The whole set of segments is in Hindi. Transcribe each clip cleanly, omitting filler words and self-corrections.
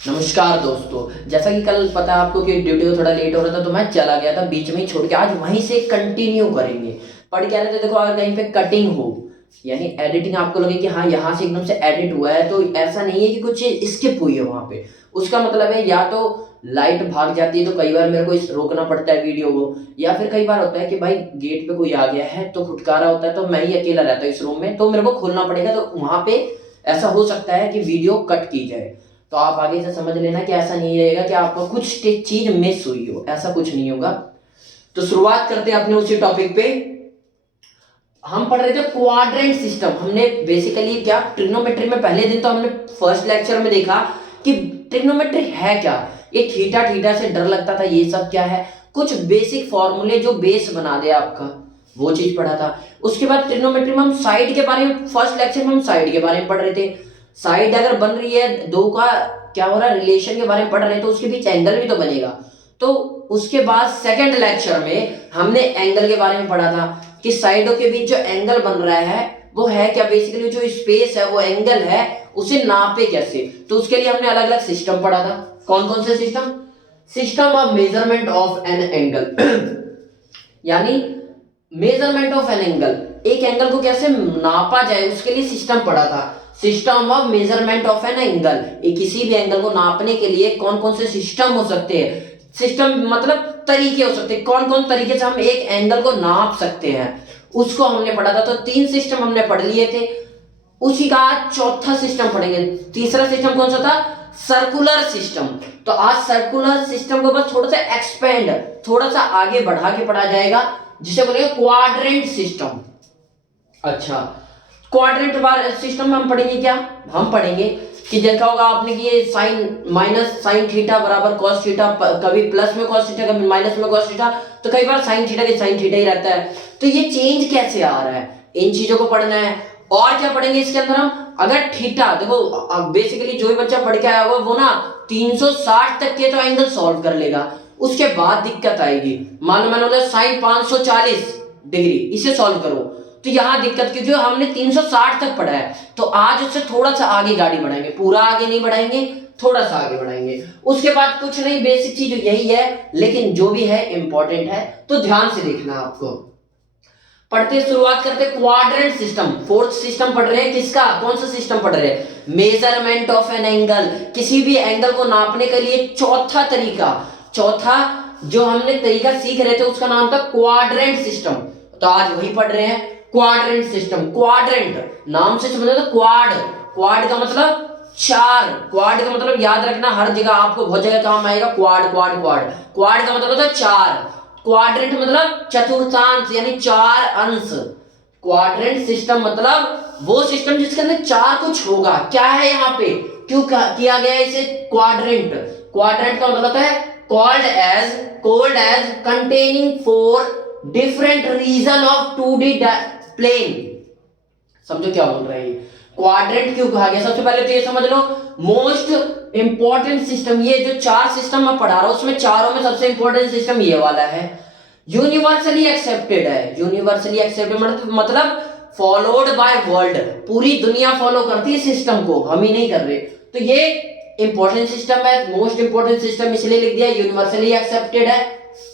नमस्कार दोस्तों। जैसा कि कल पता है आपको कि ड्यूटी को थोड़ा लेट हो रहा था तो मैं चला गया था, बीच में ही छोड़ के। आज वहीं से कंटिन्यू करेंगे। पढ़ क्या रहे थे, देखो अगर कहीं पे कटिंग हो यानी एडिटिंग, आपको लगे कि हाँ यहाँ से एकदम से एडिट हुआ है, तो ऐसा नहीं है कि कुछ स्किप हुई है वहां पे। उसका मतलब है या तो लाइट भाग जाती है तो कई बार मेरे को रोकना पड़ता है वीडियो को, या फिर कई बार होता है कि भाई गेट पे कोई आ गया है तो फुटकारा होता है, तो मैं ही अकेला रहता हूँ इस रूम में, तो मेरे को खोलना पड़ेगा, तो वहां पे ऐसा हो सकता है कि वीडियो कट की जाए। तो आप आगे से समझ लेना कि ऐसा नहीं रहेगा कि आपको कुछ चीज मिस हुई हो, ऐसा कुछ नहीं होगा। तो शुरुआत करते हैं अपने उसी टॉपिक पे। हम पढ़ रहे थे क्वाड्रेंट सिस्टम। हमने बेसिकली क्या, ट्रिग्नोमेट्री में पहले दिन तो हमने फर्स्ट लेक्चर में देखा कि ट्रिग्नोमेट्री है क्या। ये थीटा थीटा से डर लगता था, ये सब क्या है, कुछ बेसिक फॉर्मूले जो बेस बना दे आपका, वो चीज पढ़ा था। उसके बाद ट्रिग्नोमेट्री में हम साइड के बारे में, फर्स्ट लेक्चर में हम साइड के बारे में पढ़ रहे थे। साइड अगर बन रही है, दो का क्या हो रहा है, रिलेशन के बारे में पढ़ रहे हैं, तो उसके बीच एंगल भी तो बनेगा। तो उसके बाद सेकंड लेक्चर में हमने एंगल के बारे में पढ़ा था कि साइडों के बीच जो एंगल बन रहा है वो है क्या, बेसिकली जो स्पेस है वो एंगल है, उसे नापे कैसे। तो उसके लिए हमने अलग अलग सिस्टम पढ़ा था। कौन कौन से system? System of measurement of an angle यानी मेजरमेंट ऑफ एन एंगल, एक एंगल को कैसे नापा जाए उसके लिए सिस्टम पढ़ा था। System of measurement of an angle, किसी भी एंगल को नापने के लिए कौन कौन से सिस्टम हो सकते हैं। सिस्टम मतलब तरीके हो सकते हैं, कौन कौन तरीके से हम एक एंगल को नाप सकते हैं, उसको हमने पढ़ा था। तो तीन सिस्टम हमने पढ़ लिए थे। उसी का आज चौथा सिस्टम पढ़ेंगे। तीसरा सिस्टम कौन सा था? Circular system. तो आज सर्कुलर सिस्टम को बस थोड़ा सा एक्सपेंड, थोड़ा सा आगे बढ़ा के पढ़ा जाएगा, जिसे बोलेंगे क्वाड्रेंट सिस्टम। अच्छा, क्वाड्रेंट सिस्टम में हम पढ़ेंगे क्या, हम पढ़ेंगे कि देखा होगा आपने कि ये साइन माइनस साइन थीटा बराबर कॉस थीटा, कभी प्लस में कॉस थीटा कभी माइनस में कॉस थीटा, तो कई बार साइन थीटा के साइन थीटा ही रहता है। तो ये चेंज कैसे आ रहा है, इन चीजों को पढ़ना है। और क्या पढ़ेंगे इसके अंदर हम, अगर थीटा देखो, बेसिकली जो भी बच्चा पढ़ के आया होगा वो ना 360 तक के तो एंगल सॉल्व कर लेगा। उसके बाद दिक्कत आएगी, मान लो मैंने बोला साइन 540 डिग्री, इसे सॉल्व करो, तो यहां दिक्कत, क्योंकि हमने 360 तक पढ़ा है। तो आज उससे थोड़ा सा आगे गाड़ी बढ़ाएंगे, पूरा आगे नहीं बढ़ाएंगे, थोड़ा सा आगे बढ़ाएंगे। उसके बाद कुछ नहीं, बेसिक चीज यही है, लेकिन जो भी है इंपॉर्टेंट है, तो ध्यान से देखना आपको। पढ़ते शुरुआत करते क्वाड्रेंट सिस्टम। फोर्थ सिस्टम पढ़ रहे हैं, किसका, कौन सा सिस्टम पढ़ रहे हैं? मेजरमेंट ऑफ एन एंगल, किसी भी एंगल को नापने के लिए चौथा तरीका, चौथा जो हमने तरीका सीख रहे थे उसका नाम था क्वाड्रेंट सिस्टम। तो आज वही पढ़ रहे हैं, क्वाड्रेंट सिस्टम। क्वाड्रेंट नाम से समझो तो क्वाड, क्वाड का मतलब चार, क्वाड का मतलब याद रखना, हर जगह आपको बहुत जगह काम आएगा, क्वाड क्वाड क्वाड। क्वाड का मतलब होता है चार, क्वाड्रेंट मतलब चतुर्थांश यानी चार अंश। क्वाड्रेंट सिस्टम मतलब वो सिस्टम जिसके अंदर चार कुछ होगा। क्या है यहाँ पे, क्यों किया गया है इसे क्वाड्रेंट? क्वाड्रेंट का मतलब है called as containing four different region of 2D plane. समझो क्या बोल रहे हैं, क्वाड्रेंट क्यों कहा गया? सबसे पहले तो ये समझ लो, मोस्ट इंपॉर्टेंट सिस्टम, ये जो चार सिस्टम मैं पढ़ा रहा हूं उसमें चारों में सबसे इंपॉर्टेंट सिस्टम ये वाला है। यूनिवर्सली एक्सेप्टेड है, यूनिवर्सली एक्सेप्टेड मतलब फॉलोड बाय वर्ल्ड, पूरी दुनिया फॉलो करती है सिस्टम को, हम ही नहीं कर रहे। तो ये इंपॉर्टेंट सिस्टम है, मोस्ट इंपॉर्टेंट सिस्टम इसलिए लिख दिया, यूनिवर्सली एक्सेप्टेड है।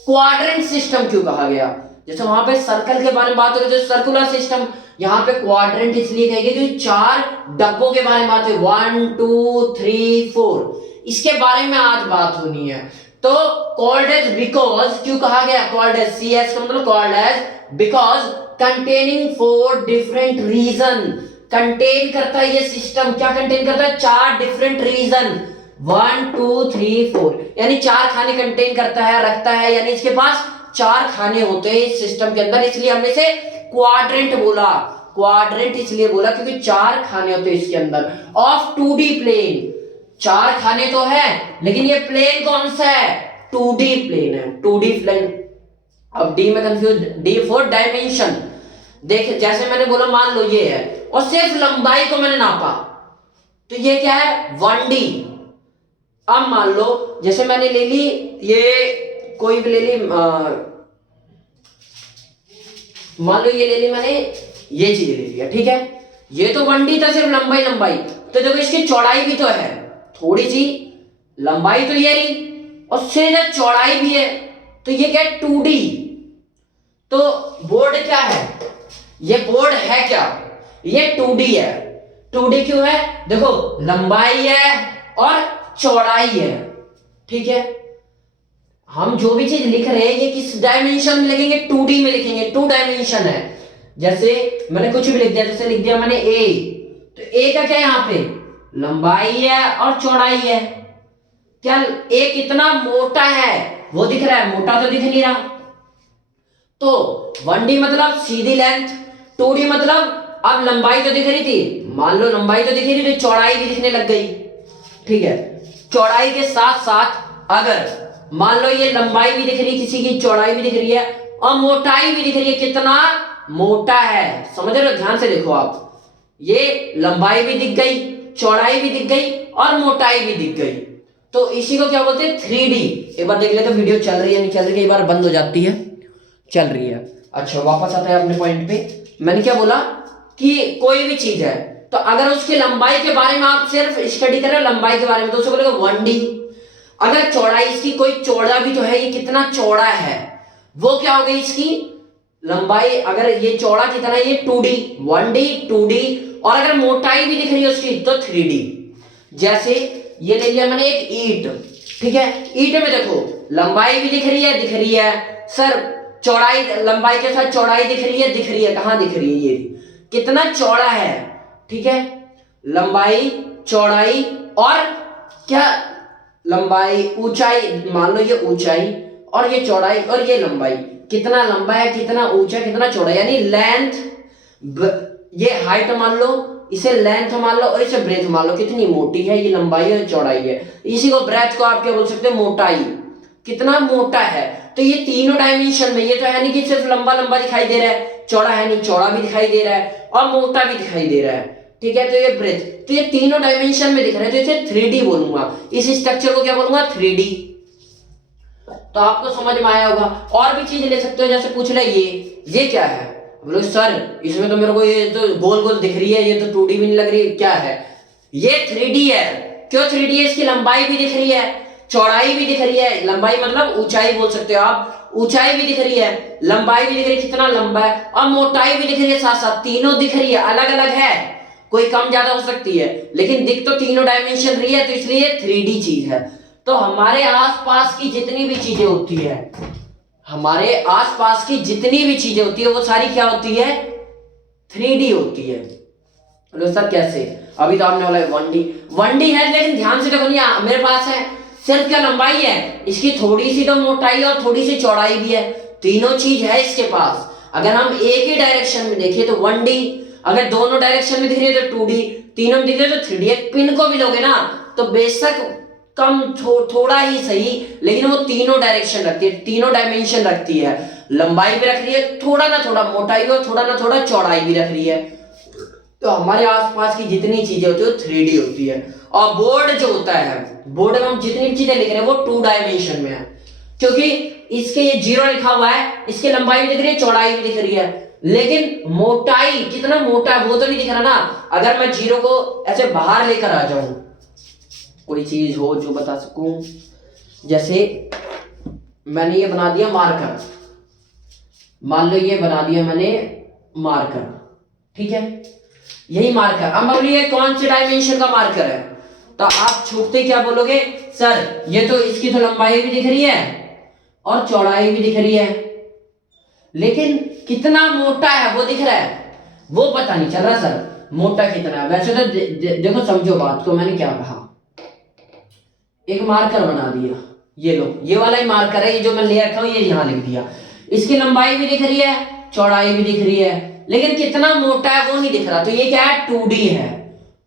क्वाड्रेंट सिस्टम क्यों कहा गया? जैसे वहां पे सर्कल के बारे में बात हो रही थी, सर्कुलर सिस्टम, यहाँ पे क्वाड्रेंट इसलिए कहेंगे क्योंकि चार डब्बों के बारे में बात है, 1 2 3 4, इसके बारे में आज बात होनी है। तो कॉल्ड एज बिकॉज, क्यों कहा गया कॉल्ड एज, सी एस का मतलब called as because containing four different region. Contain करता है ये सिस्टम, क्या कंटेन करता है? चार डिफरेंट रीजन, 1 2 3 4, यानी चार खाने कंटेन करता है, रखता है, यानी इसके पास चार खाने होते हैं इस सिस्टम के अंदर, इसलिए हमने इसे क्वाड्रेंट बोला। क्वाड्रेंट इसलिए बोला क्योंकि चार खाने होते हैं इसके अंदर, ऑफ 2D प्लेन। चार खाने तो है, लेकिन ये प्लेन कौन सा है? 2D प्लेन है, 2D प्लेन। अब डी में कंफ्यूज, डी फॉर डायमेंशन। देख जैसे मैंने बोला, मान लो ये है और सिर्फ लंबाई को मैंने नापा, तो ये क्या है? 1D। अब मान लो जैसे मैंने ले ली, ये कोई भी ले ली, मान लो ये ले ली मैंने, ये चीज ले लिया, ठीक है। ये तो 1D था, सिर्फ लंबाई लंबाई, तो देखो इसकी चौड़ाई भी तो है थोड़ी सी, लंबाई तो ये रही और उससे ज्यादा चौड़ाई भी है, तो ये क्या है 2D। तो बोर्ड क्या है, ये बोर्ड है क्या, ये 2D है। 2D क्यों है, देखो लंबाई है और चौड़ाई है, ठीक है। हम जो भी चीज लिख रहे हैं ये किस डायमेंशन में लिखेंगे, 2D में लिखेंगे, 2 डायमेंशन है। जैसे मैंने कुछ भी लिख दिया, जैसे लिख दिया मैंने ए, तो ए का क्या है, यहाँ पे लंबाई है और चौड़ाई है। क्या ए कितना मोटा है वो दिख रहा है, मोटा तो दिख नहीं रहा। तो 1D मतलब सीधी लेंथ, 2D मतलब अब लंबाई तो दिख रही थी, मान लो लंबाई तो दिख रही थी, चौड़ाई भी दिखने लग गई, ठीक है। चौड़ाई के साथ साथ अगर मान लो ये लंबाई भी दिख रही है किसी की, चौड़ाई भी दिख रही है और मोटाई भी दिख रही है, कितना मोटा है, समझ रहे हो, ध्यान से देखो आप, ये लंबाई भी दिख गई, चौड़ाई भी दिख गई और मोटाई भी दिख गई। तो इसी को क्या बोलते हैं 3D। एक बार देख लेते विडियो चल रही है नहीं चल रही है, कई बार बंद हो जाती है, चल रही है। अच्छा वापस आता है अपने पॉइंट पे, मैंने क्या बोला कि कोई भी चीज है तो अगर उसकी लंबाई के बारे में आप सिर्फ स्टडी करें लंबाई के बारे में, तो उसको बोलेगा 1D। अगर चौड़ाई इसकी कोई चौड़ा भी तो है, ये कितना चौड़ा है, वो क्या हो गई इसकी लंबाई। अगर ये चौड़ा कितना है, ये 2D, 1D 2D, और अगर मोटाई भी दिख रही है उसकी तो 3D। जैसे ये ले लिया मैंने एक ईंट, ठीक है, ईंट में देखो लंबाई भी दिख रही है सर, चौड़ाई लंबाई के साथ चौड़ाई दिख रही है, कहां दिख रही है, ये कितना चौड़ा है, ठीक है, लंबाई चौड़ाई और क्या लंबाई ऊंचाई, मान लो ये ऊंचाई और ये चौड़ाई और ये लंबाई, कितना लंबा है कितना ऊंचा कितना चौड़ा, यानी लेंथ, ये हाइट मान लो, इसे लेंथ मान लो और इसे ब्रेथ मान लो, कितनी मोटी है ये लंबाई और चौड़ाई है। इसी को ब्रेथ को आप क्या बोल सकते हैं, मोटाई, कितना मोटा है। तो ये तीनों डायमेंशन में, ये तो है नहीं कि सिर्फ लंबा लंबा दिखाई दे रहा है, चौड़ा है नहीं, चौड़ा भी दिखाई दे रहा है और मोटा भी दिखाई दे रहा है, ठीक है। तो ये ब्रेथ, तो ये तीनों डायमेंशन में दिख रहा है, तो इसे 3D बोलूंगा, इस स्ट्रक्चर को क्या बोलूंगा 3D। तो आपको समझ में आया होगा। और भी चीज ले सकते हो, जैसे पूछ रहे ये क्या है, बोलो सर इसमें तो मेरे को ये तो गोल गोल दिख रही है, ये तो 2D भी नहीं लग रही, क्या है, ये 3D है। क्यों 3D है, इसकी लंबाई भी दिख रही है, चौड़ाई भी दिख रही है, लंबाई मतलब ऊंचाई बोल सकते हो आप, ऊंचाई भी दिख रही है, लंबाई भी दिख रही है कितना लंबा है, और मोटाई भी दिख रही है, साथ साथ तीनों दिख रही है, अलग अलग है, कोई कम ज्यादा हो सकती है लेकिन दिख तो तीनों डायमेंशन रही है, तो इसलिए 3D चीज है। तो हमारे आसपास की जितनी भी चीजें होती है, हमारे आसपास की जितनी भी चीजें होती है वो सारी क्या होती है 3D होती है। बोलो सर कैसे, अभी तो आपने बोला 1D है, लेकिन ध्यान से देखो, नहीं मेरे पास है सिर्फ क्या लंबाई है, इसकी थोड़ी सी तो मोटाई और थोड़ी सी चौड़ाई भी है, तीनों चीज है इसके पास। अगर हम एक ही डायरेक्शन में देखें तो 1D, अगर दोनों डायरेक्शन में दिख रही है तो 2D, तीनों में दिख रही है तो 3D। एक पिन को भी लोगे ना तो बेशक कम थोड़ा ही सही, लेकिन वो तीनों डायरेक्शन रखती है, तीनों डायमेंशन रखती है, लंबाई भी रख रही है थोड़ा ना थोड़ा, मोटाई और थोड़ा ना थोड़ा चौड़ाई भी रख रही है। तो हमारे आसपास की जितनी चीजें होती है वो 3D होती है। और बोर्ड जो होता है, बोर्ड में हम जितनी भी चीजें लिख रहे हैं वो 2 डायमेंशन में है, क्योंकि इसके ये 0 लिखा हुआ है, इसकी लंबाई भी दिख रही है चौड़ाई भी दिख रही है, लेकिन मोटाई कितना मोटा है वो तो नहीं दिख रहा ना। अगर मैं 0 को ऐसे बाहर लेकर आ जाऊं, कोई चीज हो जो बता सकूं, जैसे मैंने ये बना दिया मार्कर, मान लो ये बना दिया मैंने मार्कर, ठीक है, यही मार्कर। अब बोलिए कौन से डायमेंशन का मार्कर है, तो आप छूटते क्या बोलोगे, सर ये तो इसकी तो लंबाई भी दिख रही है और चौड़ाई भी दिख रही है, लेकिन कितना मोटा है वो दिख रहा है, वो पता नहीं चल रहा सर मोटा कितना है। वैसे तो देखो समझो बात को, मैंने क्या कहा, एक मार्कर बना दिया, ये लो ये वाला ही मार्कर है, ये जो मैं ले रखा हूं ये यहां लिख दिया, इसकी लंबाई भी दिख रही है चौड़ाई भी दिख रही है, लेकिन कितना मोटा है वो नहीं दिख रहा, तो ये क्या है 2D है।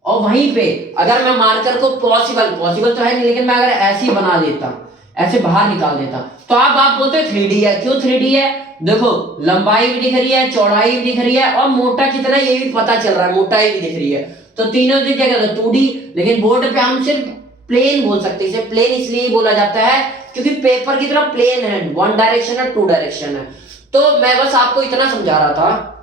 और वहीं पे अगर मैं मार्कर को पॉसिबल तो है नहीं, लेकिन मैं अगर ऐसे ही बना देता, ऐसे बाहर निकाल देता, तो आप बोलते 3D है। क्यों 3D है, देखो लंबाई भी दिख रही है चौड़ाई भी दिख रही है और मोटा कितना ये भी पता चल रहा है, मोटाई भी दिख रही है, तो तीनों क्या कहते हैं 2D। लेकिन बोर्ड पे हम सिर्फ प्लेन बोल सकते हैं, इसे प्लेन इसलिए बोला जाता है क्योंकि पेपर की तरह प्लेन है, 1 डायरेक्शन है 2 डायरेक्शन है। तो मैं बस आपको इतना समझा रहा था,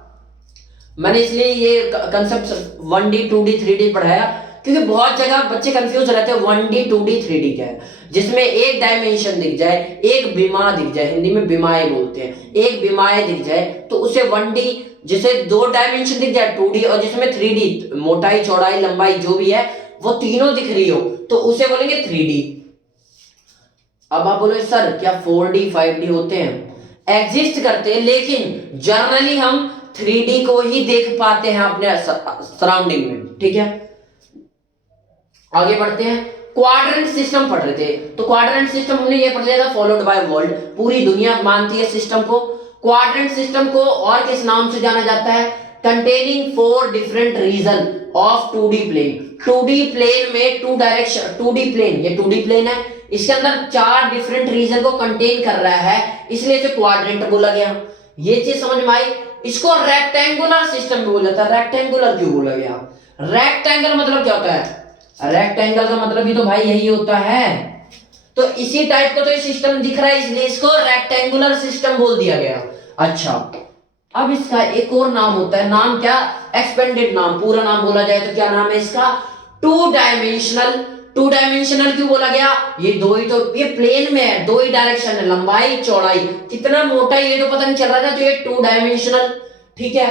मैंने इसलिए ये कंसेप्ट 1D 2D 3D पढ़ाया क्योंकि बहुत जगह बच्चे कंफ्यूज रहते हैं 1D 2D 3D क्या है, जिसमें एक डायमेंशन दिख जाए, एक विमा दिख जाए, हिंदी में विमाएं बोलते हैं, एक विमाएं दिख जाए तो उसे 1D, जिसे 2 डायमेंशन दिख जाए 2D, और जिसमें 3D मोटाई चौड़ाई लंबाई जो भी है वो तीनों दिख रही हो तो उसे बोलेंगे 3D। अब आप बोलो सर क्या 4D 5D होते हैं? एग्जिस्ट करते हैं, लेकिन जनरली हम 3D को ही देख पाते हैं अपने सराउंडिंग में। ठीक है, आगे बढ़ते हैं। क्वाड्रेंट सिस्टम पढ़ रहे थे, तो क्वाड्रेंट सिस्टम हमने ये पढ़ लिया था, फॉलोड बाय वर्ल्ड, पूरी दुनिया मानती है सिस्टम को। क्वाड्रेंट सिस्टम को और किस नाम से जाना जाता है? Containing 4 different region of 2D plane. 2D plane में 2 डायरेक्शन, 2D प्लेन, ये 2D प्लेन है, इसके अंदर 4 डिफरेंट रीजन को कंटेन कर रहा है, इसलिए इसे क्वाड्रेंट बोला गया। ये चीज समझ में आई। इसको रेक्टेंगुलर सिस्टम भी बोला जाता है। रेक्टेंगुलर क्यों बोला गया? रेक्टेंगल मतलब क्या होता है? रेक्टेंगल का मतलब ही तो भाई यही होता है, तो इसी टाइप का तो ये सिस्टम दिख रहा है, इसलिए इसको रेक्टेंगुलर सिस्टम बोल दिया गया। अच्छा, अब इसका एक और नाम होता है, नाम क्या? एक्सपेंडेड नाम। पूरा नाम बोला जाए तो क्या नाम है इसका? 2 डायमेंशनल। 2 डायमेंशनल क्यों बोला गया? ये दो ही तो, ये प्लेन में है, 2 ही डायरेक्शन है, लंबाई चौड़ाई, कितना मोटा ये तो पता नहीं चल रहा था, तो ये 2 डायमेंशनल। ठीक है।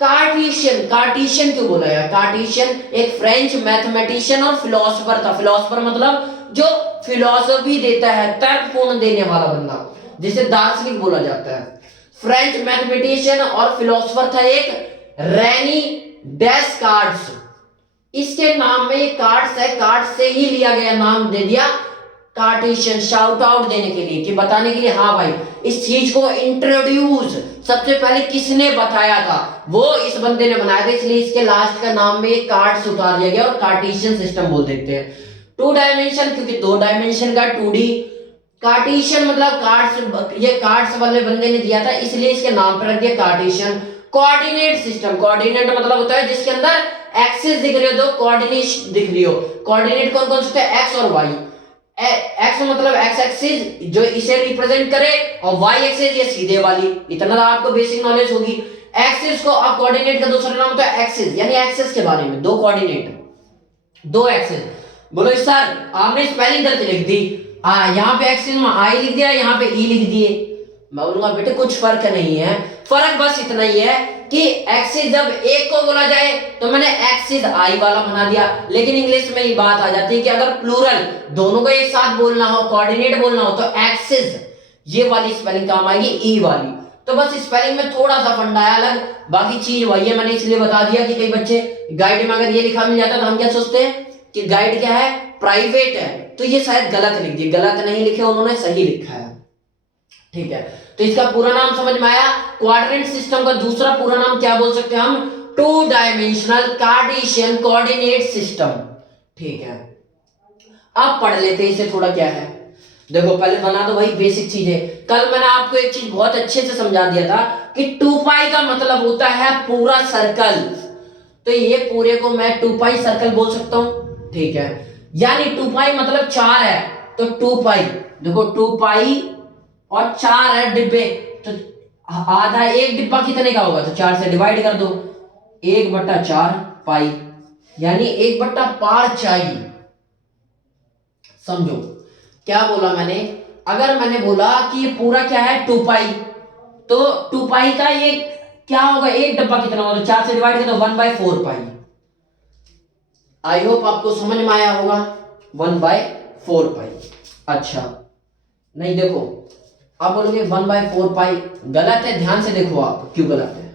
कार्टेशियन, कार्टेशियन क्यों बोला गया? कार्टेशियन एक फ्रेंच मैथमेटिशियन और फिलोसोफर था। फिलोसोफर मतलब जो फिलोसफी देता है, तर्कपूर्ण देने वाला बंदा, जिसे दार्शनिक बोला जाता है। फ्रेंच मैथमेटिशियन और फिलोसोफर था एक रेनी डेस्कार्ट्स। इसके नाम में कार्ड्स है, कार्ड्स से ही लिया गया, नाम दे दिया कार्टेशियन, शाउट आउट देने के लिए, कि बताने के लिए हाँ भाई इस चीज को इंट्रोड्यूस सबसे पहले किसने बताया था, वो इस बंदे ने बनाया था, इसलिए इसके लास्ट का नाम में कार्ड्स उतार दिया गया और कार्टेशियन सिस्टम बोल देते हैं। 2 डायमेंशन क्योंकि 2 डायमेंशन का 2D। कार्टेशियन मतलब कार्ड्स, ये कार्ड्स वाले बंदे ने दिया था, इसलिए इसके नाम पर रख दिया कार्टेशियन। कोऑर्डिनेट सिस्टम, कोऑर्डिनेट मतलब होता है जिसके अंदर एक्सिस दिख रही हो, दो कोऑर्डिनेट दिख रही हो। कोऑर्डिनेट कौन कौन से होते हैं? एक्स और वाई। एक्स मतलब एक्स एक्सिस जो इसे रिप्रेजेंट करे, और वाई एक्सिस ये सीधे वाली। इतना आपको बेसिक नॉलेज होगी। एक्सिस को अब कोऑर्डिनेट का दूसरा नाम होता है एक्सिस, यानी एक्सिस के बारे में, 2 कोऑर्डिनेट, 2 एक्सिस। बोलो सर आपने स्पेलिंग गलत लिख दी, यहाँ पे एक्सिस में आई लिख दिया, यहाँ पे ई लिख दिए। मैं बोलूंगा बेटे कुछ फर्क नहीं है, फर्क बस इतना ही है कि एक्सिस जब एक को बोला जाए तो मैंने एक्सिस आई वाला बना दिया, लेकिन इंग्लिश में ये बात आ जाती है कि अगर प्लूरल दोनों को एक साथ बोलना हो, कोऑर्डिनेट बोलना हो, तो एक्सिस ये वाली स्पेलिंग काम आएगी, ई वाली। तो बस स्पेलिंग में थोड़ा सा फंडा है अलग, बाकी चीज वही है। मैंने इसलिए बता दिया कि कई बच्चे गाइड में अगर ये लिखा मिल जाता तो हम क्या सोचते हैं कि गाइड क्या है? प्राइवेट है, तो ये शायद गलत लिख दिए। गलत नहीं लिखे उन्होंने, सही लिखा है। ठीक है, तो इसका पूरा नाम समझ में आया। क्वाड्रेंट सिस्टम का दूसरा पूरा नाम क्या बोल सकते हैं हम? 2 डायमेंशनल कार्टेशियन कोऑर्डिनेट सिस्टम। ठीक है, अब पढ़ लेते हैं इसे थोड़ा क्या है। देखो पहले बना दो भाई बेसिक चीजें। कल मैंने आपको एक चीज बहुत अच्छे से समझा दिया था कि 2 पाई का मतलब होता है पूरा सर्कल, तो ये पूरे को मैं 2 पाई सर्कल बोल सकता हूं। ठीक है, यानी 2 पाई मतलब 4 है, तो 2 पाई, देखो 2 पाई और 4 है डिब्बे, तो आधा, एक डिब्बा कितने का होगा? तो 4 से डिवाइड कर दो, 1/4 पाई, यानी 1/4 चाहिए। समझो क्या बोला मैंने? अगर मैंने बोला कि ये पूरा क्या है 2 पाई, तो 2 पाई का ये क्या होगा? एक डब्बा कितना होगा? तो 4 से डिवाइड कर दो, 1/4 पाई। आई होप आपको समझ में आया होगा, 1/4 पाई। अच्छा नहीं, देखो आप बोलोगे 1/4 पाई गलत है, ध्यान से देखो आप क्यों गलत है।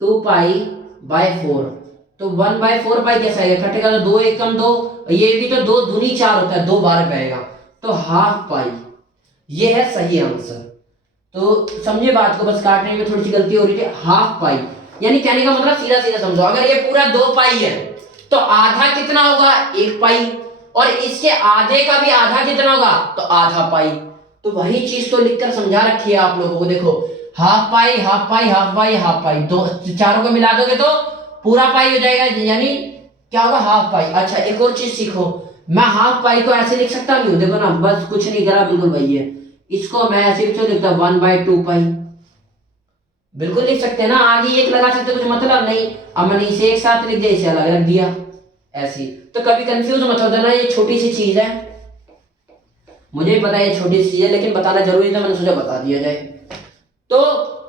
2 पाई/4, तो 1/4 पाई कैसा आएगा? कटेगा तो 2 1 कम 2, ये भी तो 2 दूनी 4 होता है, 2 बार पाएगा, तो ½ पाई। ये है सही आंसर। तो समझे बात को, बस काटने में थोड़ी सी गलती हो रही थी। ½ पाई यानी कहने का मतलब सीधा सीधा समझो, अगर ये पूरा 2 पाई है तो आधा कितना होगा? 1 पाई, और इसके आधे का भी आधा कितना होगा? तो ½ पाई। तो वही चीज तो लिखकर समझा रखी है आप लोगों को। देखो ½ पाई, ½ पाई, ½ पाई, ½ पाई, दो चारों को मिला दोगे तो पूरा पाई हो जाएगा, यानी क्या होगा? ½ पाई। अच्छा एक और चीज सीखो, मैं ½ पाई को ऐसे लिख सकता हूँ, देखो ना, बस कुछ नहीं करा, बिल्कुल वही है। इसको मैं ऐसे भी तो लिखता हूँ 1/2 पाई, बिल्कुल लिख सकते हैं ना, आगे एक लगा सकते, कुछ मतलब नहीं। अब मैंने इसे एक साथ लिख दिया, इसे अलग रख दिया, ऐसी। तो कभी कंफ्यूज मत हो जाना, ये छोटी सी चीज है, मुझे भी पता है ये छोटी सी चीज है, लेकिन बताना जरूरी था, मैंने सोचा बता दिया जाए। तो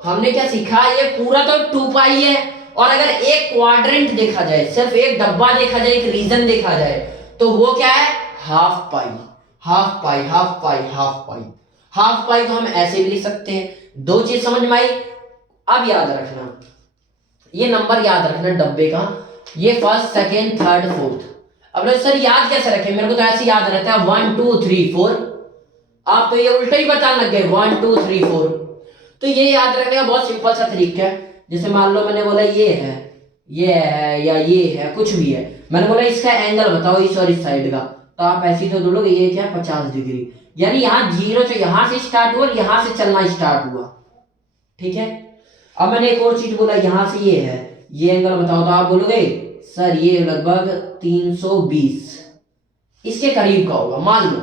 हमने क्या सीखा, ये पूरा तो 2 पाई है, और अगर एक क्वाड्रेंट देखा जाए, सिर्फ एक डब्बा देखा जाए, एक रीजन देखा जाए, तो वो क्या है, हाफ पाई। हाफ पाई, हाफ पाई, हाफ पाई। हाफ पाई को हम ऐसे भी लिख सकते हैं। दो चीज समझ में आई। अब याद रखना, ये नंबर याद रखना डब्बे का, ये फर्स्ट, सेकेंड, थर्ड, फोर्थ। अब लोग सर याद कैसे रखें, मेरे को तो ऐसे याद रहता है 1 2 3 4, आप तो ये उल्टा ही बताने लग गए 1 2 3 4। तो ये याद रखने का बहुत सिंपल सा तरीका है। जैसे मान लो मैंने बोला ये है, ये है, या ये है, कुछ भी है, मैंने बोला इसका एंगल बताओ इस और इस साइड का, तो आप ऐसे ही तो बोलोगे ये क्या 50 डिग्री, यानी यहाँ जीरो से यहां से स्टार्ट हुआ और यहां से चलना स्टार्ट हुआ। ठीक है, अब मैंने एक और चीज बोला, यहां से ये है, ये एंगल बताओ, तो आप बोलोगे सर ये लगभग 320 इसके करीब का होगा, मान लो।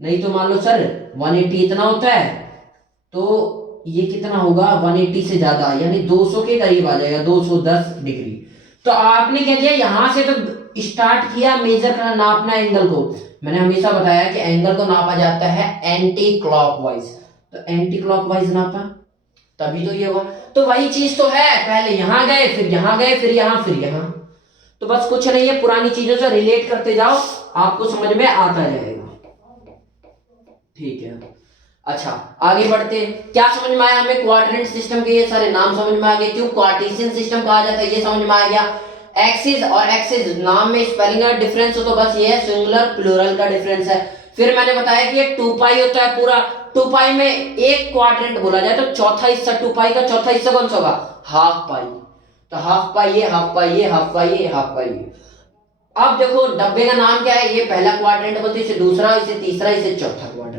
नहीं तो मान लो सर 180 इतना होता है, तो ये कितना होगा 180 से ज्यादा, यानी 200 के करीब आ जाएगा, 210 डिग्री। तो आपने क्या किया, यहां से तो स्टार्ट किया मेजर करना, नापना एंगल को। मैंने हमेशा बताया कि एंगल को नापा जाता है एंटी क्लॉकवाइज, तो एंटी क्लॉकवाइज नापा, तभी तो ये हुआ। तो वही चीज तो है, पहले यहां गए, फिर यहां गए, फिर यहां, फिर यहां। तो बस कुछ नहीं है, पुरानी चीजों से रिलेट करते जाओ, आपको समझ में आता जाएगा। ठीक है, अच्छा आगे बढ़ते हैं। क्या समझ में आया हमें, क्वाड्रेंट सिस्टम के ये सारे नाम समझ में आ गए, क्यों कार्टेशियन सिस्टम कहा जाता है ये समझ में आ गया। एक्सिस और एक्सिस नाम में स्पेलिंग का डिफरेंस हो, तो बस ये है सिंगुलर प्लूरल का डिफरेंस है। फिर मैंने बताया कि ये 2 पाई होता है पूरा, 2 पाई में एक क्वाड्रेंट बोला जाए तो चौथा हिस्सा 2 पाई का चौथा हिस्सा कौन सा होगा, हाफ पाई। तो हाफ पाई ये, हाफ पाई ये, हाफ पाई ये, हाफ पाई ये। अब देखो डब्बे का नाम क्या है, ये पहला क्वाड्रेंट बोलते, इसे दूसरा, इसे तीसरा, इसे चौथा क्वाड्रेंट।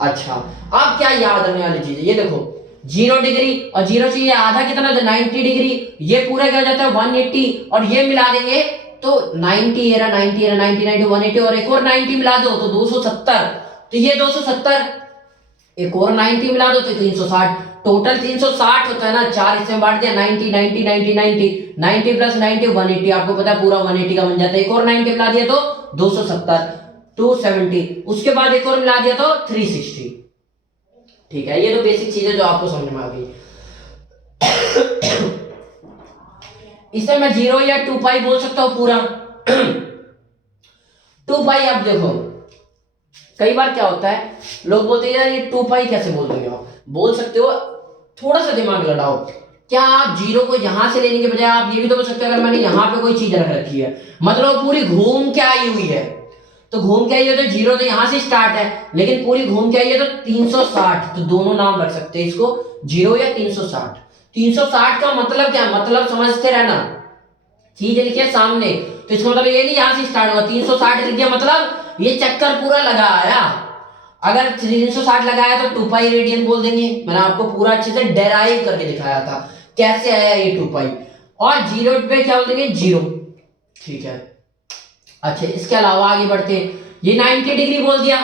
अच्छा अब क्या याद रखने वाली चीज है, ये देखो 0 डिग्री और 0 से ये आधा कितना था 90 डिग्री, ये पूरा क्या हो जाता है 180, और ये मिला देंगे तो 90 ये रहा, 90 ये रहा, 90 90 180, और एक और 90 मिला दो तो 270, तो ये 270, एक और 90 मिला दो तो 360, टोटल 360 होता है ना, 4 हिस्से में बांट दिया, 90 90 90 90 90 प्लस 90 180, आपको पता है पूरा 180 का बन जाता है। एक और 90 मिला दिया तो 270 270, उसके बाद एक और मिला दिया तो 360। ठीक है, ये तो बेसिक चीजें जो आपको समझ में आ गई। इसे मैं 0 या 2 पाई बोल सकता हूं पूरा। 2 पाई आप देखो, कई बार क्या होता है लोग बोलते हैं यार ये 2 पाई कैसे बोल दोगे, आप बोल सकते हो, थोड़ा सा दिमाग लड़ाओ। क्या आप 0 को यहां से लेने के बजाय आप ये भी तो बोल सकते हो, अगर मैंने यहां पे कोई चीज रख रखी है, मतलब पूरी घूम के आई हुई है, तो घूम के आई है तो 0 तो यहां से स्टार्ट है, लेकिन पूरी घूम के आई है तो 360, तो दोनों नाम रख सकते हैं इसको, 0 या 360। 360 का मतलब क्या, मतलब समझते रहना, चीज लिखिए सामने, तो इसका मतलब ये नहीं यहां से स्टार्ट हुआ 360 लिख दिया, मतलब ये चक्कर पूरा लगा आया। अगर 360 लगाया तो 2 पाई रेडियन बोल देंगे, मैंने आपको पूरा अच्छे से डेराइव करके दिखाया था कैसे आया ये 2 पाई। और 0 पे क्या बोल देंगे 0। ठीक है, अच्छा इसके अलावा आगे बढ़ते हैं, ये 90 डिग्री बोल दिया,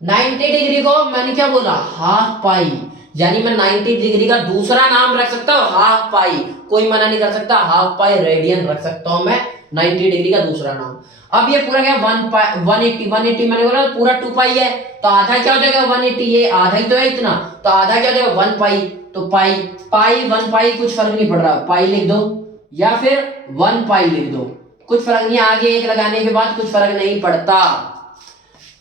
90 डिग्री को मैंने क्या बोला, हाफ पाई, यानी मैं 90 डिग्री का दूसरा नाम रख सकता हूं हाफ पाई, कोई मना नहीं कर सकता, हाफ पाई रेडियन रख सकता हूं मैं 90 डिग्री का दूसरा नाम। अब ये पूरा क्या 180 मैंने बोला पूरा 2 पाई है, तो आधा क्या हो जाएगा 180, ये आधा ही तो है इतना, तो आधा क्या हो जाएगा 1 पाई, तो पाई पाई 1 पाई कुछ फर्क नहीं पड़ रहा, पाई लिख दो या फिर 1 पाई लिख दो, कुछ फर्क नहीं, आगे एक लगाने के बाद कुछ फर्क नहीं पड़ता,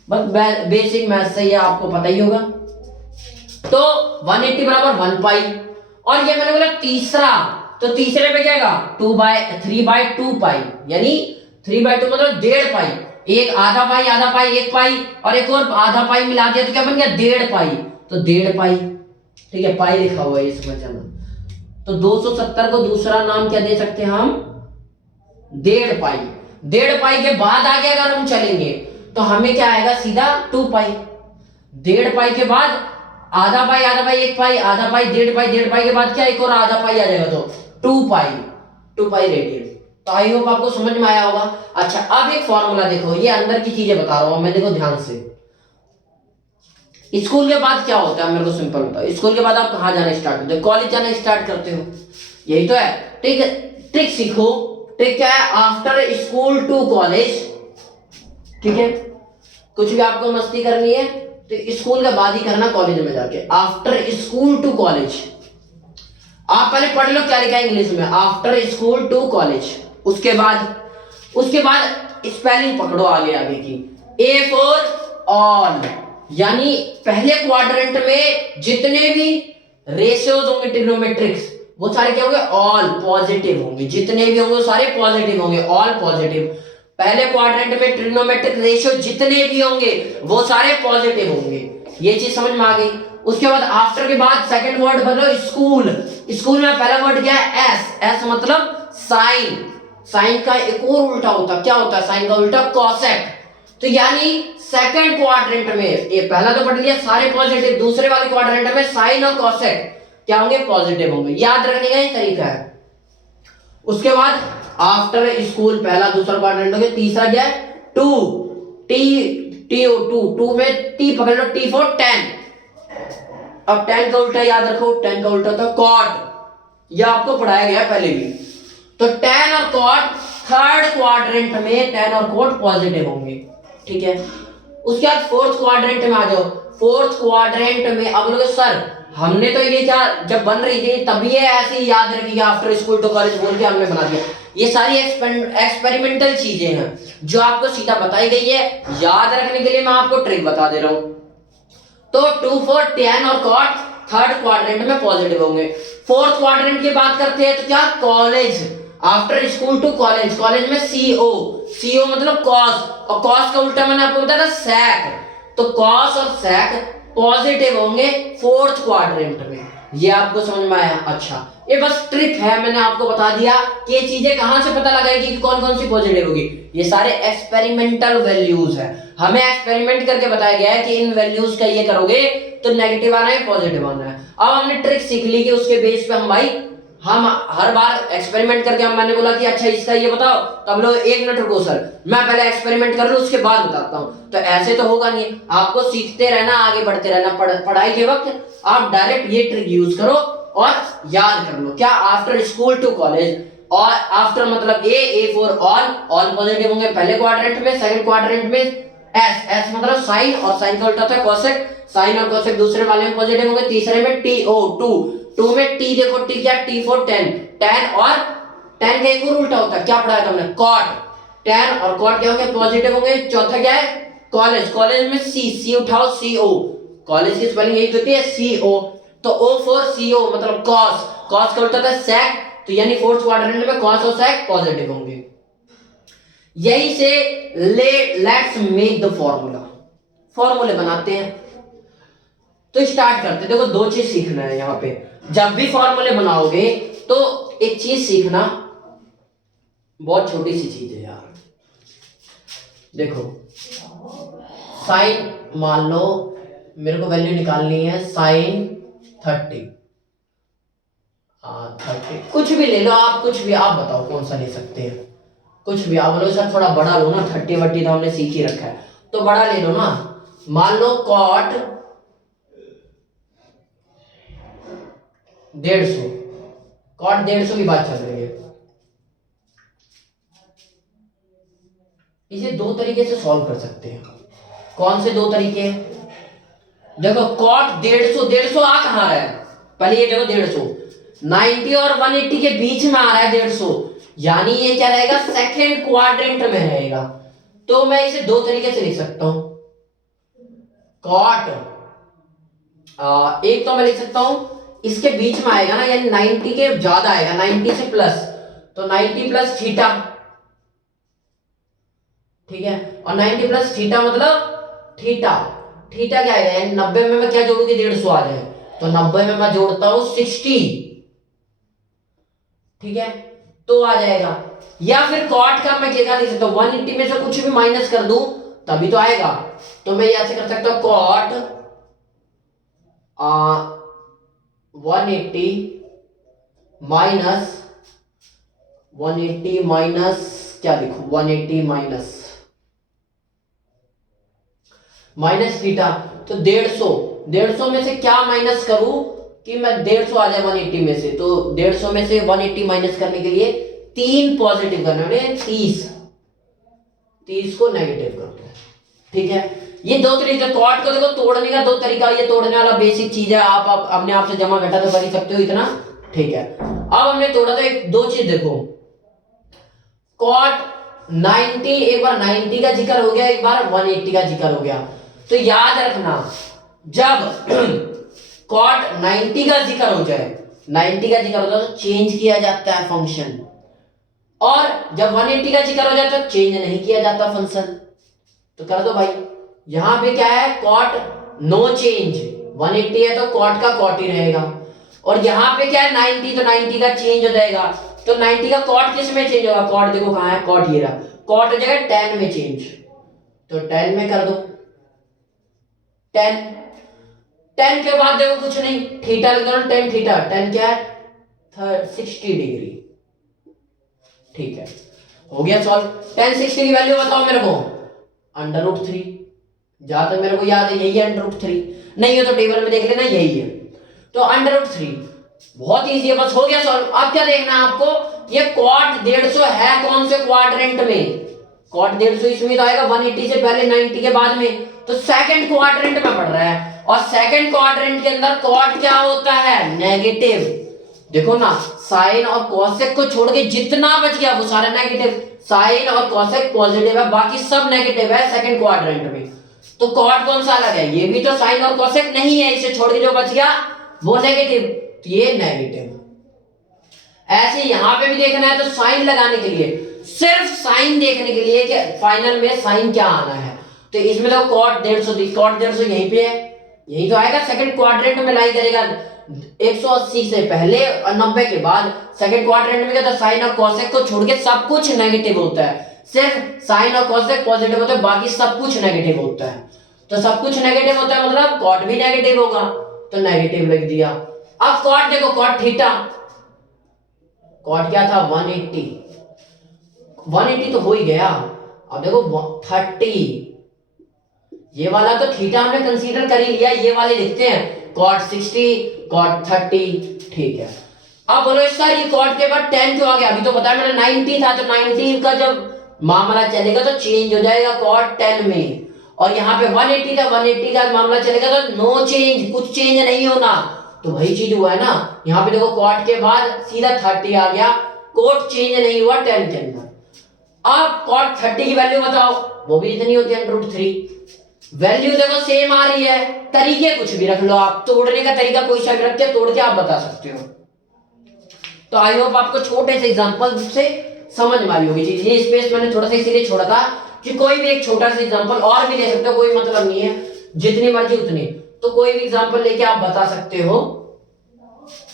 बस बेसिक मैथ से ये आपको पता ही होगा। तो 180 बराबर 1 पाई, और ये मैंने बोला तीसरा, तो तीसरे पे क्या आएगा 3/2 पाई, यानी 3/2 मतलब 1.5 पाई, एक आधा पाई, आधा पाई, 1 पाई, और एक और आधा पाई मिला दिया तो क्या बन गया 1.5 पाई, तो 1.5 पाई। ठीक है, पाई लिखा हुआ है ये समझ जाना। तो 270 को दूसरा नाम क्या दे सकते हैं हम, 1.5 पाई। 1.5 पाई के बाद आगे अगर हम चलेंगे तो हमें क्या आएगा सीधा 2 पाई। 1.5 पाई के बाद आधा पाई, आधा पाई, 1 पाई, आधा पाई, 1.5 पाई, 1.5 पाई के बाद क्या एक और आधा पाई आ जाएगा, तो 2 पाई, 2 पाई रेडियन। तो आई होप आपको समझ में आया होगा। अच्छा अब एक फॉर्मूला देखो, ये अंदर की चीजें बता रहा हूं मैं, देखो ध्यान से। स्कूल के बाद क्या होता है मेरे को सिंपल बताओ, स्कूल के बाद आप कहां जाना स्टार्ट करते हो, कॉलेज जाना स्टार्ट करते हो, यही तो है। ठीक है, ट्रिक सीखो, ट्रिक क्या है, आफ्टर स्कूल टू कॉलेज, ठीक है, कुछ भी आपको मस्ती करनी है तो स्कूल के बाद ही करना, कॉलेज में जाके, आफ्टर स्कूल टू कॉलेज। आप पहले पढ़ लो क्या लिखा है इंग्लिश में, आफ्टर स्कूल टू कॉलेज। उसके बाद स्पेलिंग पकड़ो आगे आगे की, ए फॉर ऑल, यानी पहले क्वाड्रेंट में जितने भी रेशियोज होंगे ट्रिग्नोमेट्रिक्स, वो सारे क्या होंगे, ऑल पॉजिटिव होंगे, जितने भी होंगे वो सारे पॉजिटिव होंगे, ऑल पॉजिटिव। पहले क्वाड्रेंट में ट्रिग्नोमेट्रिक रेशियो जितने भी होंगे वो सारे पॉजिटिव होंगे, ये चीज समझ में आ गई। उसके बाद आफ्टर के बाद सेकंड वर्ड बदलो स्कूल। स्कूल में पहला वर्ड क्या है, एस। एस मतलब साइन। साइन का एक और उल्टा होता, क्या होता है साइन का उल्टा, कॉसेक। तो यानी सेकंड क्वाड्रेंट में, ये पहला तो पढ़ लिया सारे पॉजिटिव, दूसरे वाले क्वाड्रेंट में साइन और कॉसेक क्या होंगे, पॉजिटिव होंगे। याद रखने का ये तरीका है। उसके बाद आफ्टर स्कूल पहला दूसरा क्वाड्रेंट हो गया। तीसरा क्या है, टू, टू में टी पकड़ लो, टी फॉर 10। अब 10 का उल्टा याद रखो, 10 का उल्टा था कॉट, यह आपको पढ़ाया गया पहले भी। तो 10 और कॉट थर्ड क्वाड्रेंट में 10 और कॉट पॉजिटिव होंगे, ठीक है। उसके बाद फोर्थ क्वाड्रेंट में आ जाओ। फोर्थ क्वाड्रेंट में अब लोग सर हमने तो ये क्या जब बन रही थी तब ये ऐसे ही याद रखी, आफ्टर स्कूल टू कॉलेज बोल के हमने बना दिया। ये सारी एक्सपेरिमेंटल चीजें हैं जो आपको सीधा बताई गई है, याद रखने के लिए मैं आपको ट्रिक बता दे रहा हूं। तो 2 फॉर 10 और कॉट थर्ड क्वाड्रेंट में पॉजिटिव होंगे। फोर्थ क्वाड्रेंट की बात करते हैं तो क्या, college, after school to college. College में सीओ, सीओ मतलब कॉस, और कॉस का उल्टा मैंने आपको बताया था सैक। तो कॉस और सैक पॉजिटिव होंगे फोर्थ क्वाड्रेंट में। ये आपको समझ में आया? अच्छा, ये बस ट्रिक है, मैंने आपको बता दिया कि ये चीजें कहां से पता लगाएगी कि कौन कौन सी पॉजिटिव होगी। ये सारे एक्सपेरिमेंटल वैल्यूज है, हमें एक्सपेरिमेंट करके बताया गया है कि इन वैल्यूज का ये करोगे तो नेगेटिव आना है, पॉजिटिव आना है। अब हमने ट्रिक सीख ली कि उसके बेस पे हम हर बार एक्सपेरिमेंट करके मैंने बोला कि अच्छा इसका ये बताओ, तब लोग 1 मिनट रुको सर, मैं पहले एक्सपेरिमेंट कर लूं उसके बाद बताता हूं। तो ऐसे तो होगा नहीं, आपको सीखते रहना, आगे बढ़ते रहना। पढ़ाई के वक्त आप डायरेक्ट ये ट्रिक यूज करो और याद कर लो क्या, आफ्टर स्कूल टू कॉलेज। और आफ्टर मतलब ए फॉर ऑल पॉजिटिव होंगे पहले क्वाड्रेंट में, सेकंड क्वाड्रेंट में एस मतलब साइन, और साइन का उल्टा था कॉसेक, साइन और कॉसेक दूसरे वाले में पॉजिटिव होंगे। तीसरे में टू में टी, देखो टी क्या, टी फॉर 10 और 10 का एक और उल्टा होता है, क्या पढ़ाया था हमने, कॉट। 10 और कॉट क्या होंगे, पॉजिटिव होंगे। चौथा क्या है, कॉलेज, कॉलेज में सी उठाओ, सीओ, कॉलेज की स्पेलिंग यही होती है सीओ। तो ओ फॉर सीओ मतलब कॉस, कॉस का उल्टा था सेक, तो यानी फोर्थ क्वाड्रेंट में कॉस और सेक पॉजिटिव होंगे। यही से लेट्स मेक द फॉर्मूले बनाते हैं। तो स्टार्ट करते, देखो 2 चीज सीखना है यहां पे। जब भी फॉर्मूले बनाओगे तो एक चीज सीखना, बहुत छोटी सी चीज है यार। देखो साइन, मान लो मेरे को वैल्यू निकालनी है साइन 30, कुछ भी ले लो आप, कुछ भी आप बताओ कौन सा ले सकते हैं, कुछ भी आप बोलो सर थोड़ा बड़ा लो ना, 30 तो हमने सीख ही रखा है, तो बड़ा ले लो ना। मान लो कॉट 150, कॉट 150 की बात चल रही है। इसे 2 तरीके से सॉल्व कर सकते हैं। कौन से 2 तरीके? देखो कॉट 150 आ कहां रहा है, पहले ये देखो 150 90 और 180 के बीच में आ रहा है 150, यानी ये क्या रहेगा, सेकंड क्वाड्रेंट में रहेगा। तो मैं इसे 2 तरीके से लिख सकता हूं। कॉट एक तो मैं लिख सकता हूं इसके बीच में आएगा ना, यानी 90 के ज्यादा आएगा, 90 से प्लस, तो 90 प्लस थीटा, ठीक है। और 90 प्लस थीटा मतलब थीटा क्या आएगा, यानी 90 में मैं क्या जोड़ूंगी, 150 आ जाए, तो 90 में मैं जोड़ता हूं 60, ठीक है, तो आ जाएगा। या फिर कॉट का मैं क्या लिख सकता हूं, 180 में से कुछ भी माइनस कर दूं तभी तो आएगा। तो मैं यहां से कर सकता हूं कॉट 180 माइनस क्या लिखूं, 180 माइनस थीटा, तो 150 में से क्या माइनस करूं कि मैं 150 आ जाए 180 में से, तो 150 में से 180 माइनस करने के लिए 3 पॉजिटिव करना है, 30 को नेगेटिव कर दो। ठीक है, ये दो तरीके, कॉट को देखो तोड़ने का दो तरीका, ये तोड़ने वाला बेसिक चीज है, आप अपने आप से जमा घटा तो कर ही सकते हो इतना। ठीक है, अब हमने तोड़ा तो एक दो चीज देखो, कॉट 90, एक बार 90 का जिक्र हो गया, एक बार 180 का जिक्र हो गया। तो याद रखना, जब कॉट 90 का जिक्र हो जाए, 90 का जिक्र होता है तो चेंज किया जाता है फंक्शन, और जब 180 का जिक्र हो जाए तो चेंज नहीं किया जाता फंक्शन। तो कर दो भाई, यहां पे क्या है, कॉट नो चेंज, 180 है तो कॉट का कॉट ही रहेगा, और यहां पे क्या है 90, तो 90 का चेंज हो जाएगा। तो 90 का कॉट किस में चेंज होगा, कॉट देखो कहां है, कॉट ये रहा, कॉट हो जाएगा 10 में चेंज, तो 10 में कर दो 10। 10 के बाद देखो कुछ नहीं, थीटा लिख दो, 10 थीटा, 10 क्या है 60 डिग्री। ठीक है, हो गया सॉल्व। 10 60 की वैल्यू बताओ मेरे को, √3, जहां तक मेरे को याद है यही है √3, नहीं है तो टेबल में देख लेना यही है, तो √3 बहुत इजी है, बस हो गया सॉल्व। अब क्या देखना है आपको, ये कॉट 150 है कौन से क्वाड्रेंट में, कॉट 150 इसमें तो आएगा 180 से पहले 90 के बाद में, तो सेकंड क्वाड्रेंट में पड़ रहा है, और सेकंड क्वाड्रेंट के अंदर कॉट क्या होता है, नेगेटिव। देखो ना, साइन और कॉसेक को छोड़ के जितना बच गया वो सारा नेगेटिव, साइन और कॉसेक पॉजिटिव है, बाकी सब नेगेटिव है सेकंड क्वाड्रेंट में। तो कॉट कौन सा अलग है, ये भी तो साइन और कॉसेक नहीं है, इसे छोड़ के जो बच गया वो नेगेटिव, तो ये नेगेटिव। ऐसे यहां पे भी देखना है तो साइन लगाने के लिए, सिर्फ साइन देखने के लिए कि फाइनल में साइन क्या आना है, तो इसमें तो कॉट 150, कॉट 150 यहीं पे है, यही तो आएगा, सेकंड क्वाड्रेंट में लाई करेगा 180 से पहले और 90 के बाद। सेकंड क्वाड्रेंट में क्या था, साइन और कॉसेक को छोड़ के सब कुछ नेगेटिव होता है, सिर्फ साइन और कॉसेक पॉजिटिव होता है, बाकी सब कुछ नेगेटिव होता है। तो सब कुछ नेगेटिव होता है मतलब कॉट भी नेगेटिव होगा, तो नेगेटिव लिख दिया। अब कॉट देखो, कॉट थीटा, कॉट क्या था 180, 180 तो हो ही गया। अब देखो 30, ये वाला तो थीटा हमने कंसीडर कर ही लिया, ये वाले लिखते हैं कॉट 60, कॉट 30। ठीक है, अब बोलो सर ये कॉट के बाद 10 क्यों आ गया, अभी तो बताया मैंने 90 था, तो 90 का जब मामला चलेगा तो चेंज हो जाएगा कॉट 10 में, और यहाँ पे 180 था, 180 का मामला चलेगा तो नो चेंज, कुछ चेंज नहीं होना, तो वही चीज हुआ है ना। यहाँ पे देखो कॉट के बाद सीधा 30 आ गया, कॉट चेंज नहीं हुआ 10 के अंदर। अब कॉट 30 की वैल्यू बताओ, वो भी इतनी होती है √3, वैल्यू देखो सेम आ रही है, तरीके कुछ भी रख लो आप, तोड़ने का तरीका कोई सा भी रख के तोड़ के आप बता सकते हो। तो आई होप आपको छोटे से एग्जांपल से समझ में आई होगी चीज, ये स्पेस मैंने थोड़ा सा इसीलिए छोड़ा था कि कोई भी एक छोटा सा एग्जांपल और भी ले सकते हो, कोई मतलब नहीं है, जितनी मर्जी उतनी, तो कोई भी एग्जांपल लेके आप बता सकते हो।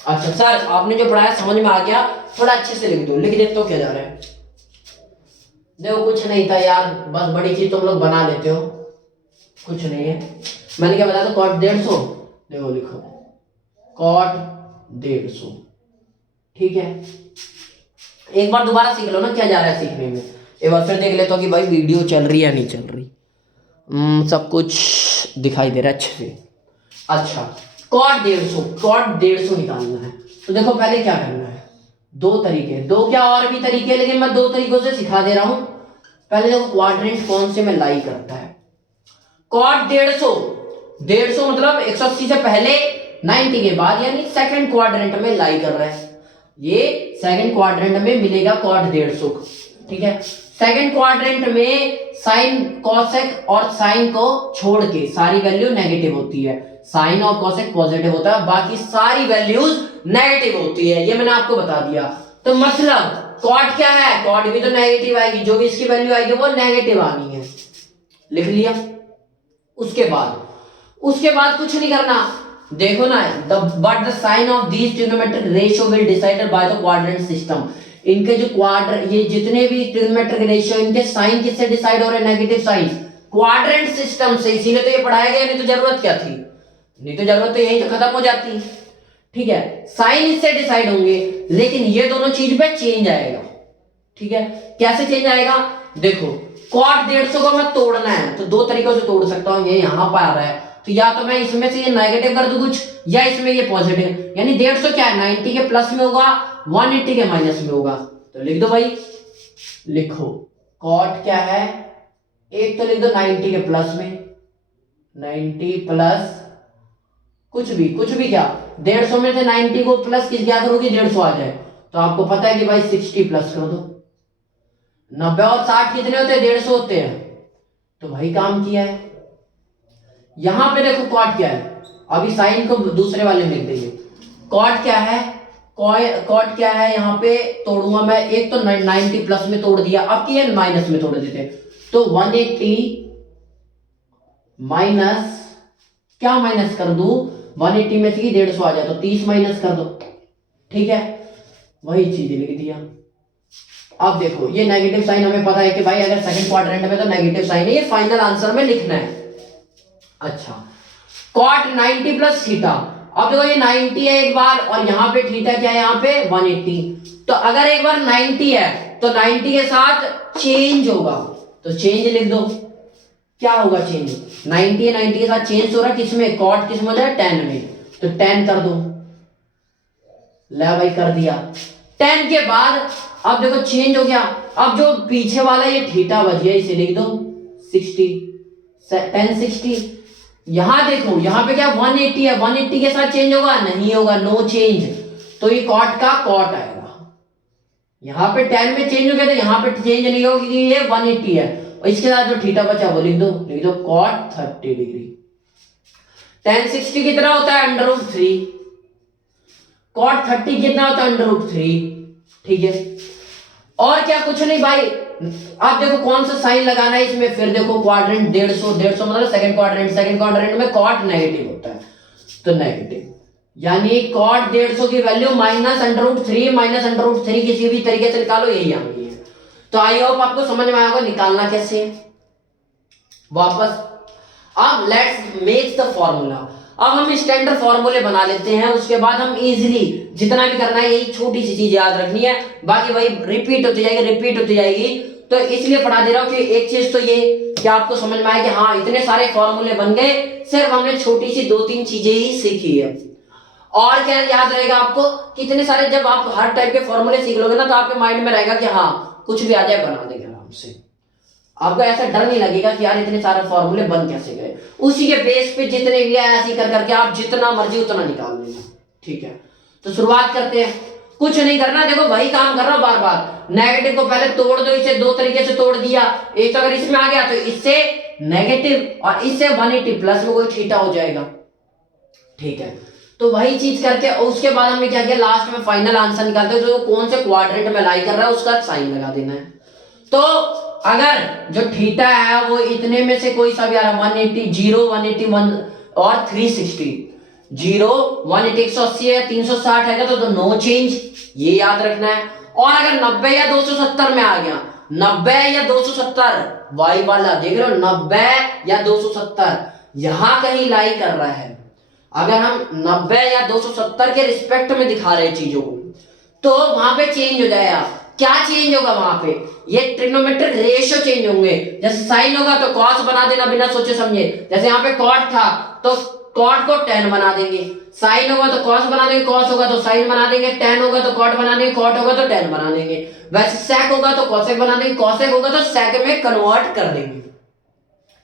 अच्छा सर आपने जो पढ़ाया समझ में आ गया, थोड़ा अच्छे से लिख दो, लिख देते हो क्या जा रहा है, देखो कुछ नहीं था यार, बस बड़ी चीज तुम लोग बना लेते हो, कुछ नहीं है। मैंने क्या बताया था, कॉट 150, देखो लिखो कॉट 150। ठीक है, एक बार दोबारा सीख लो ना, क्या जा रहा है सीखने में, एक बार फिर देख लेता हूँ कि भाई वीडियो चल रही है या नहीं चल रही, सब कुछ दिखाई दे रहा है अच्छे से। अच्छा कॉट 150 निकालना है, तो देखो पहले क्या करना है, दो तरीके, दो क्या और भी तरीके, लेकिन मैं दो तरीकों से सिखा दे रहा हूं। पहले देखो क्वाड्रेंट कौन से में लाई करता है, कॉट 150 मतलब 180 से पहले 90 के बाद, यानी सेकंड क्वाड्रेंट में लाई कर रहा है, ये सेकंड क्वाड्रेंट में मिलेगा कॉट 150। ठीक है, सेकंड क्वाड्रेंट में साइन कॉसेक और साइन को छोड़ के सारी वैल्यू नेगेटिव होती है, साइन और कॉसेक पॉजिटिव होता है, बाकी सारी वैल्यूज नेगेटिव होती है, ये मैंने आपको बता दिया। तो मतलब कॉट क्या है, कॉट भी तो नेगेटिव आएगी, जो भी इसकी वैल्यू आएगी वो नेगेटिव आनी है, लिख लिया। उसके बाद कुछ नहीं करना, देखो ना, but the sign of these trigonometric ratio will decided by the quadrant system, इनके जो ये जितने भी ट्रिग्नोमेट्रिक रेशियो, इनके साइन किससे डिसाइड हो रहे हैं, नेगेटिव साइन, क्वाड्रेंट सिस्टम से, इसीलिए तो ये पढ़ाया गया, नहीं तो जरूरत क्या थी, नहीं तो जरूरत तो यही तो खत्म हो जाती। ठीक है, साइन इससे डिसाइड होंगे, लेकिन ये दोनों चीज पे चेंज आएगा। ठीक है, कैसे चेंज आएगा, देखो कॉट 150 को मैं तोड़ना है तो दो तरीकों से तोड़ सकता हूं, ये यहां पर आ रहा है, तो या तो मैं इसमें से ये नेगेटिव कर दूं कुछ, या इसमें ये पॉजिटिव, यानी 150 क्या है 90 के प्लस में होगा, 180 के माइनस में होगा, तो लिख दो भाई, लिखो कॉट क्या है, एक तो लिख दो 90 के प्लस में, 90 प्लस कुछ भी क्या, 150 में से 90 को प्लस किस क्या करोगे, 150 आ जाए, तो आपको पता है कि भाई 60 प्लस कर दो। 90 और 60 कितने होते हैं, 150 होते हैं। तो भाई काम किया है। यहां पे देखो कॉट क्या है, अभी साइन को दूसरे वाले में लिख देंगे। कॉट क्या है, कॉट क्या है, यहाँ पे तोड़ूंगा मैं, एक तो 90 प्लस में तोड़ दिया, अब की माइनस में तोड़ देते, तो 180 माइनस क्या माइनस कर दू, 180 में से 150 आ जाए तो 30 माइनस कर दो, ठीक है, वही चीज लिख दिया। अब देखो ये नेगेटिव साइन हमें पता है कि भाई अगर सेकंड क्वाड्रेंट में तो नेगेटिव साइन है, ये फाइनल आंसर में लिखना है। अच्छा, कॉट 90 प्लस थीटा, अब देखो ये 90 है एक बार, और यहाँ पे थीटा क्या है, यहाँ पे 180, तो अगर एक बार 90 है तो 90 के साथ चेंज होगा, तो चेंज लिख दो, क्या होगा चेंज, 90 है, 90 के साथ चेंज हो रहा किसमें, कॉट किसमें हो जाए, 10 में, तो 10 कर दो, ले भाई कर दिया। 10 के बाद अब देखो चेंज हो गया, अब जो पीछे वाला ये थीटा बच गया इसे लिख दो 60, 10 60, यहां देखो यहां पे क्या 180 है, 180 के साथ चेंज होगा, नहीं होगा, नो चेंज, तो ये कॉट का कॉट आएगा। यहां पे 10 में चेंज हो गया तो यहां पे चेंज नहीं होगा क्योंकि ये 180 है, और इसके साथ जो थीटा बचा वो लिख दो कॉट 30 डिग्री। 10 60 कितना होता है, √3, कॉट 30 कितना होता है, √3, ठीक है। और क्या, कुछ नहीं भाई, आप देखो कौन सा साइन लगाना है इसमें, फिर देखो क्वाड्रेंट 150 मतलब सेकंड क्वाड्रेंट में कॉट नेगेटिव होता है, तो नेगेटिव, यानी कॉट 150 की वैल्यू -√3 किसी भी तरीके से निकालो, यही आ गई है। तो आई होप आपको समझ में आएगा निकालना कैसे है। वापस अब लेट्स मेक द फॉर्मूला, अब हम स्टैंडर्ड फॉर्मूले बना लेते हैं, उसके बाद हम इजीली जितना भी करना है, यही छोटी सी चीज याद रखनी है, बाकी भाई रिपीट होती जाएगी, तो इसलिए पढ़ा दे रहा हूं कि एक चीज तो ये कि आपको समझ में आए कि हाँ इतने सारे फॉर्मूले बन गए, सिर्फ हमने छोटी सी 2-3 चीजें ही सीखी है। और क्या याद रहेगा आपको कि इतने सारे, जब आप हर टाइप के फॉर्मूले सीख लोगे ना तो आपके माइंड में रहेगा कि हाँ कुछ भी आ जाए बना देंगे आराम से, आपको ऐसा डर नहीं लगेगा कि यार इतने सारे फॉर्मूले बन कैसे गए, उसी के बेस पे जितने भी है ऐसे कर करके आप जितना मर्जी उतना निकाल लेना, ठीक है। तो शुरुआत करते हैं, कुछ नहीं करना, देखो वही काम कर रहा हूं बार बार, नेगेटिव को पहले तोड़ दो, इसे 2 तरीके से तोड़ दिया, एक तो अगर इसमें आ गया तो इससे नेगेटिव और इससे 180 प्लस में कोई थीटा हो जाएगा, ठीक है। तो वही चीज करके उसके बाद हमने क्या किया, लास्ट में फाइनल आंसर निकालते हैं, जो कौन से क्वाड्रेंट में लाई कर रहा है उसका साइन लगा देना है। तो अगर जो थीटा है वो इतने में से कोई सा भी आ रहा, 180, 0, 181 और 360, 0, 180, 180 है, 360 है तो नो चेंज, ये याद रखना है। और अगर 90 या 270 में आ गया, 90 या 270 वाई वाला देख रहे हो, 90 या 270 यहां कहीं लाई कर रहा है, अगर हम 90 या 270 के रिस्पेक्ट में दिखा रहे चीजों को, तो वहां पे चेंज हो जाएगा। क्या चेंज होगा वहां पे, ये ट्रिग्नोमेट्रिक रेशियो चेंज होंगे, जैसे साइन होगा तो कॉस बना देना बिना सोचे समझे, जैसे यहाँ पे कॉट था तो कॉट को tan बना देंगे, साइन होगा तो कॉस बना देंगे, कॉस होगा तो साइन बना देंगे, tan होगा तो कॉट बना देंगे, कॉट होगा तो tan बना देंगे, वैसे sec होगा तो cosec बना देंगे, cosec होगा तो sec में कन्वर्ट कर देंगे,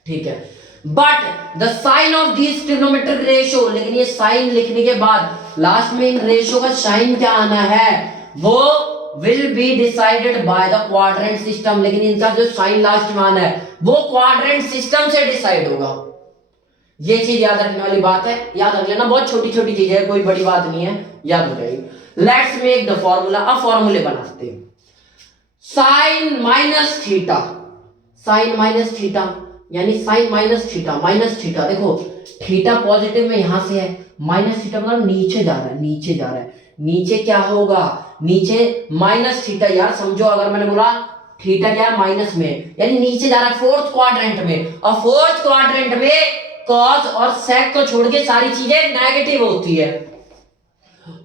ठीक है। But the sign of this trigonometric ratio, लेकिन ये साइन लिखने के बाद लास्ट में इन रेशियो का साइन क्या आना है, वो will be decided by the quadrant system, लेकिन इनका जो साइन लास्ट में आना है वो क्वाड्रेंट सिस्टम से डिसाइड होगा। ये चीज याद रखने वाली बात है, याद रख लेना, बहुत छोटी छोटी चीज है, कोई बड़ी बात नहीं है, याद हो जाएगी। लेट्स मेक द फॉर्मूला, अब फॉर्मूले बनाते हैं। Sine minus theta, sine minus theta यानी साइन माइनस थीटा, देखो थीटा पॉजिटिव में यहां से है, माइनस थीटा मतलब नीचे जा रहा है, नीचे क्या होगा, नीचे माइनस थीटा, यार समझो, अगर मैंने बोला थीटा क्या है माइनस में, यानी नीचे जा रहा है फोर्थ क्वाड्रेंट में, और फोर्थ क्वाड्रेंट में कॉस और सेक को छोड़ के सारी चीजें नेगेटिव होती है,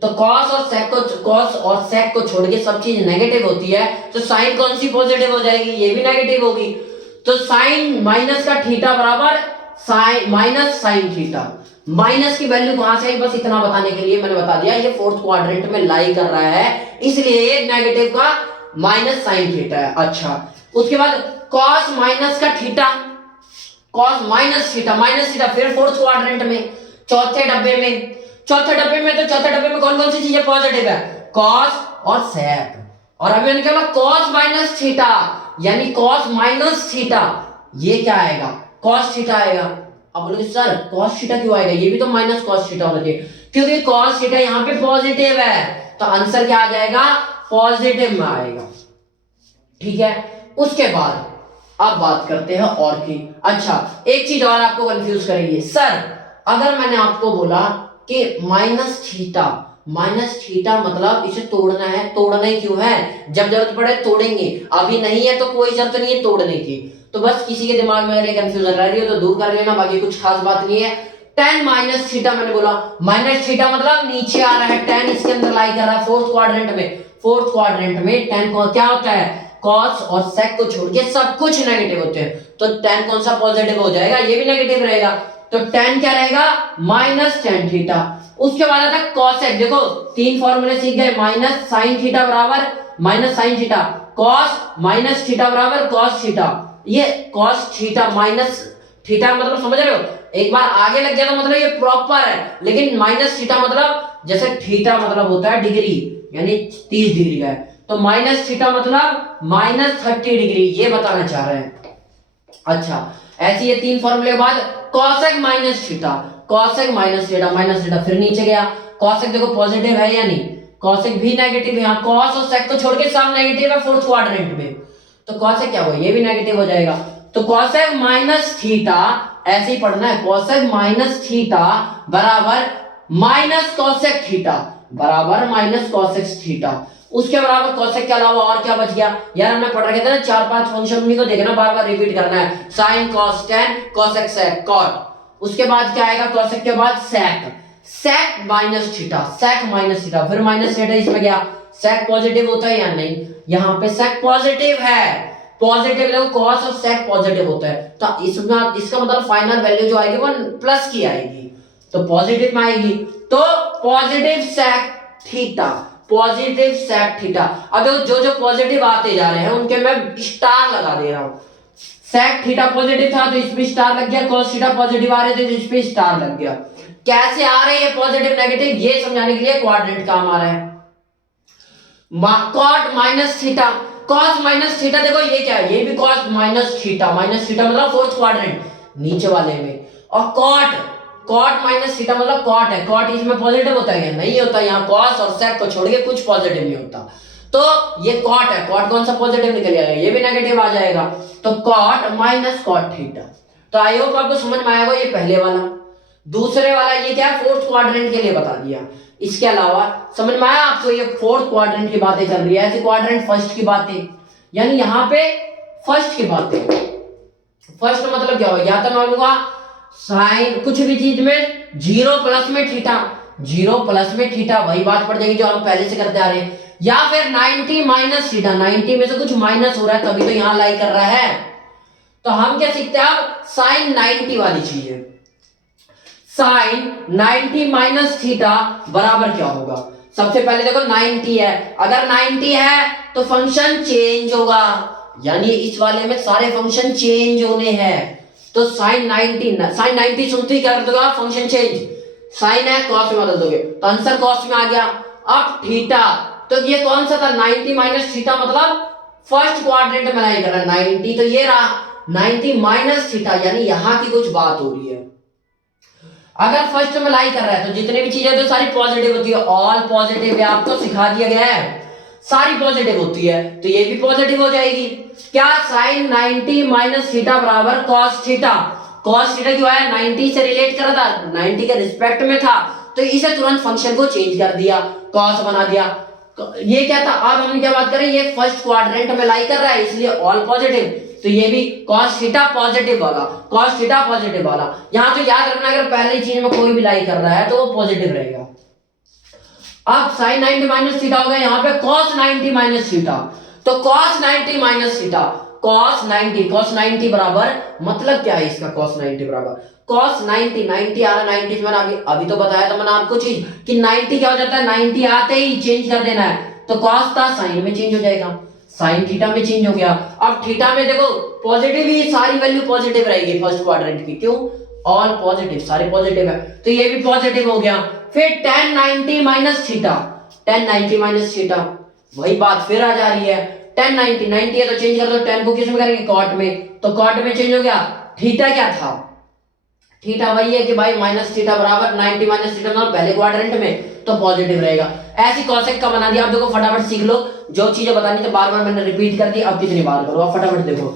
तो कॉस और सेक को छोड़ के सब चीज नेगेटिव होती है, तो साइन कौन सी पॉजिटिव हो जाएगी, ये भी नेगेटिव होगी, तो साइन माइनस का थीटा बराबर sine minus sine theta, minus की वैल्यू कहां से आई बस इतना बताने के लिए मैंने बता दिया, ये फोर्थ क्वाड्रेंट में लाई कर रहा है, इसलिए ये नेगेटिव का माइनस साइन थीटा है। अच्छा, उसके बाद कॉस माइनस का थीटा, कॉस माइनस थीटा फिर फोर्थ क्वाड्रेंट में, चौथे डब्बे में। तो चौथे डब्बे में कौन कौन सी चीजें पॉजिटिव है, कॉस और सेक। और अभी मैंने क्या बोला, कॉस माइनस थीटा, यानी कॉस माइनस थीटा, ये क्या आएगा, कॉस थीटा आएगा। अब बोलोगे सर कॉस थीटा क्यों आएगा, ये भी तो माइनस कॉस थीटा होना चाहिए, क्योंकि कॉस थीटा यहाँ पे पॉजिटिव है, तो आंसर क्या आ जाएगा, पॉजिटिव में आएगा। ठीक है, उसके बाद अब बात करते हैं और की। अच्छा, एक चीज और आपको कंफ्यूज करेगी, सर अगर मैंने आपको बोला कि माइनस थीटा मतलब इसे तोड़ना है, तोड़ना ही क्यों है, जब जरूरत पड़े तोड़ेंगे, अभी नहीं है तो कोई जरूरत नहीं है तोड़ने की। तो बस किसी के दिमाग में अगर ये कंफ्यूजन रह रही हो तो दूर कर लेना, बाकी कुछ खास बात नहीं है। tan माइनस थीटा मैंने बोला, माइनस थीटा मतलब नीचे आ रहा है, tan इसके अंदर लाई कर रहा है फोर्थ क्वाड्रेंट में tan को क्या होता है, cos और sec को छोड़ के सब कुछ नेगेटिव होते हैं, तो tan कौन सा पॉजिटिव हो जाएगा, ये भी नेगेटिव रहेगा, तो tan क्या रहेगा, माइनस tan थीटा। उसके बाद आता है cosec, देखो तीन फॉर्मूले सीख गए, माइनस साइन थीटा बराबर minus sine theta, cos minus theta बराबर cos थीटा, ये cos थीटा माइनस थीटा मतलब समझ रहे हो, एक बार आगे लग जाएगा मतलब ये प्रॉपर है, लेकिन माइनस थीटा मतलब जैसे थीटा मतलब होता है डिग्री, यानी 30 डिग्री का है, तो माइनस थीटा मतलब माइनस 30 डिग्री, ये बताना चाह रहे हैं। अच्छा, ऐसे ये तीन फॉर्मूले के बाद cosec माइनस थीटा फिर नीचे गया, cosec देखो पॉजिटिव है या नहीं, cosec भी नेगेटिव है, यहाँ cos और sec को छोड़ के सब नेगेटिव है फोर्थ क्वाड्रेंट में, तो cosec क्या हुआ, ये भी नेगेटिव हो जाएगा, तो cosec माइनस थीटा ऐसे ही पढ़ना है, cosec माइनस थीटा बराबर माइनस cosec थीटा, उसके बराबर cosec के अलावा और क्या बच गया यार, हमने पढ़ रखे थे ना 4-5 फंक्शन, उन्हीं को देखना, बार बार रिपीट करना है, sin cos tan cosec sec cot, उसके बाद क्या आएगा, cosec के बाद sec माइनस थीटा, फिर माइनस थीटा इसमें गया, sec पॉजिटिव होता है या नहीं, यहाँ पे sec पॉजिटिव है, पॉजिटिव देखो cos और sec पॉजिटिव होता है, तो इसमें इसका मतलब फाइनल वैल्यू जो आएगी वो प्लस की आएगी, तो पॉजिटिव में आएगी, तो पॉजिटिव sec थीटा। अब देखो जो जो पॉजिटिव आते जा रहे हैं उनके मैं स्टार लगा दे रहा हूं, sec थीटा पॉजिटिव था तो इस पे स्टार लग गया, cos थीटा पॉजिटिव आ रहे थे तो इस पे स्टार लग गया। कैसे आ रहे हैं पॉजिटिव नेगेटिव, ये समझाने के लिए क्वाड्रेंट काम आ रहा है। cot minus theta, cos minus theta देखो ये क्या है, ये भी cos माइनस थीटा मतलब फोर्थ क्वाड्रेंट नीचे वाले में, और cot माइनस थीटा मतलब cot है, cot इसमें पॉजिटिव होता है, नहीं होता, यहाँ cos और sec को छोड़ के कुछ पॉजिटिव नहीं होता, तो ये cot है, cot कौन सा पॉजिटिव निकल जाएगा, ये भी नेगेटिव आ जाएगा, तो cot माइनस cot थीटा। तो आई होप आपको समझ में आएगा ये पहले वाला। दूसरे वाला ये क्या है, फोर्थ क्वाड्रेंट के लिए बता दिया, इसके अलावा समझ में आया आपको, ये फोर्थ क्वाड्रेंट की बातें चल रही है, ऐसे क्वाड्रेंट फर्स्ट की बातें, यानी यहाँ पे फर्स्ट की बातें, फर्स्ट मतलब क्या होगा, या तो मैं बोलूंगा साइन कुछ भी चीज में 0 प्लस में थीटा, वही बात पड़ जाएगी जो हम पहले से करते आ रहे हैं, या फिर 90 माइनस थीटा, 90 में से कुछ माइनस हो रहा है तभी तो यहां लाई कर रहा है, तो हम क्या सीखते हैं अब, साइन 90 वाली चीज है, साइन 90 माइनस थीटा बराबर क्या होगा, सबसे पहले देखो 90 है, अगर 90 है तो फंक्शन चेंज होगा, यानी इस वाले में सारे फंक्शन चेंज होने हैं, तो साइन 90 सुनते ही क्या कर दोगे, फंक्शन चेंज, साइन है कॉस में बदल दोगे, तो आंसर कॉस में आ गया। अब थीटा, तो ये कौन सा था, 90 माइनस थीटा मतलब फर्स्ट क्वाड्रेंट में लाई कर रहा है 90, तो ये रहा 90 माइनस थीटा, यानी यहां की कुछ बात हो रही है। अगर फर्स्ट में लाई कर रहा है तो जितने भी चीजें तो सारी पॉजिटिव होती है, ऑल पॉजिटिव है, आपको सिखा दिया गया है, सारी पॉजिटिव होती है, तो ये भी पॉजिटिव हो जाएगी। क्या, साइन 90 माइनस थीटा बराबर cos थीटा क्यों आया, 90 से रिलेट कर रहा था, 90 के रिस्पेक्ट में था, तो इसे तुरंत फंक्शन को चेंज कर दिया, cos बना दिया। ये क्या था, अब हम क्या बात करें, ये फर्स्ट क्वाड्रेंट में लाई कर रहा है इसलिए ऑल पॉजिटिव, तो ये भी cos थीटा पॉजिटिव वाला, यहां तो याद रखना अगर पहली चीज में कोई भी लाई कर रहा है तो वो पॉजिटिव रहेगा। अब sin 90 माइनस थीटा हो गया, यहाँ पे cos 90 माइनस थीटा, तो cos 90 माइनस थीटा, cos 90 बराबर मतलब क्या है इसका, cos 90 बराबर cos 90 आ रहा, 90 मैंने अभी तो बताया था मैंने आपको चीज कि 90 क्या हो जाता है, 90 आते ही चेंज कर देना है, तो cos था साइन में चेंज हो जाएगा, साइन थीटा में चेंज हो गया। अब थीटा में देखो पॉजिटिव ही सारी वैल्यू पॉजिटिव रहेगी फर्स्ट क्वाड्रेंट की, क्यों? ऑल पॉजिटिव, सारे पॉजिटिव है, तो ये भी पॉजिटिव हो गया। फिर tan 90 minus theta, tan 90 minus theta, वही बात फिर आ जा रही है। tan 90 90 है तो चेंज कर दो, tan को किस में करेंगे? कॉट में, तो कॉट में चेंज हो गया। थीटा क्या था? थीटा वही है कि भाई माइनस थीटा बराबर 90 माइनस थीटा, मतलब पहले क्वाड्रेंट में तो पॉजिटिव रहेगा। ऐसी कॉसेक का बना दिया। अब देखो फटाफट सीख लो, जो चीजें बतानी तो बार बार मैंने रिपीट कर दी, अब कितनी बार करो, अब फटाफट देखो।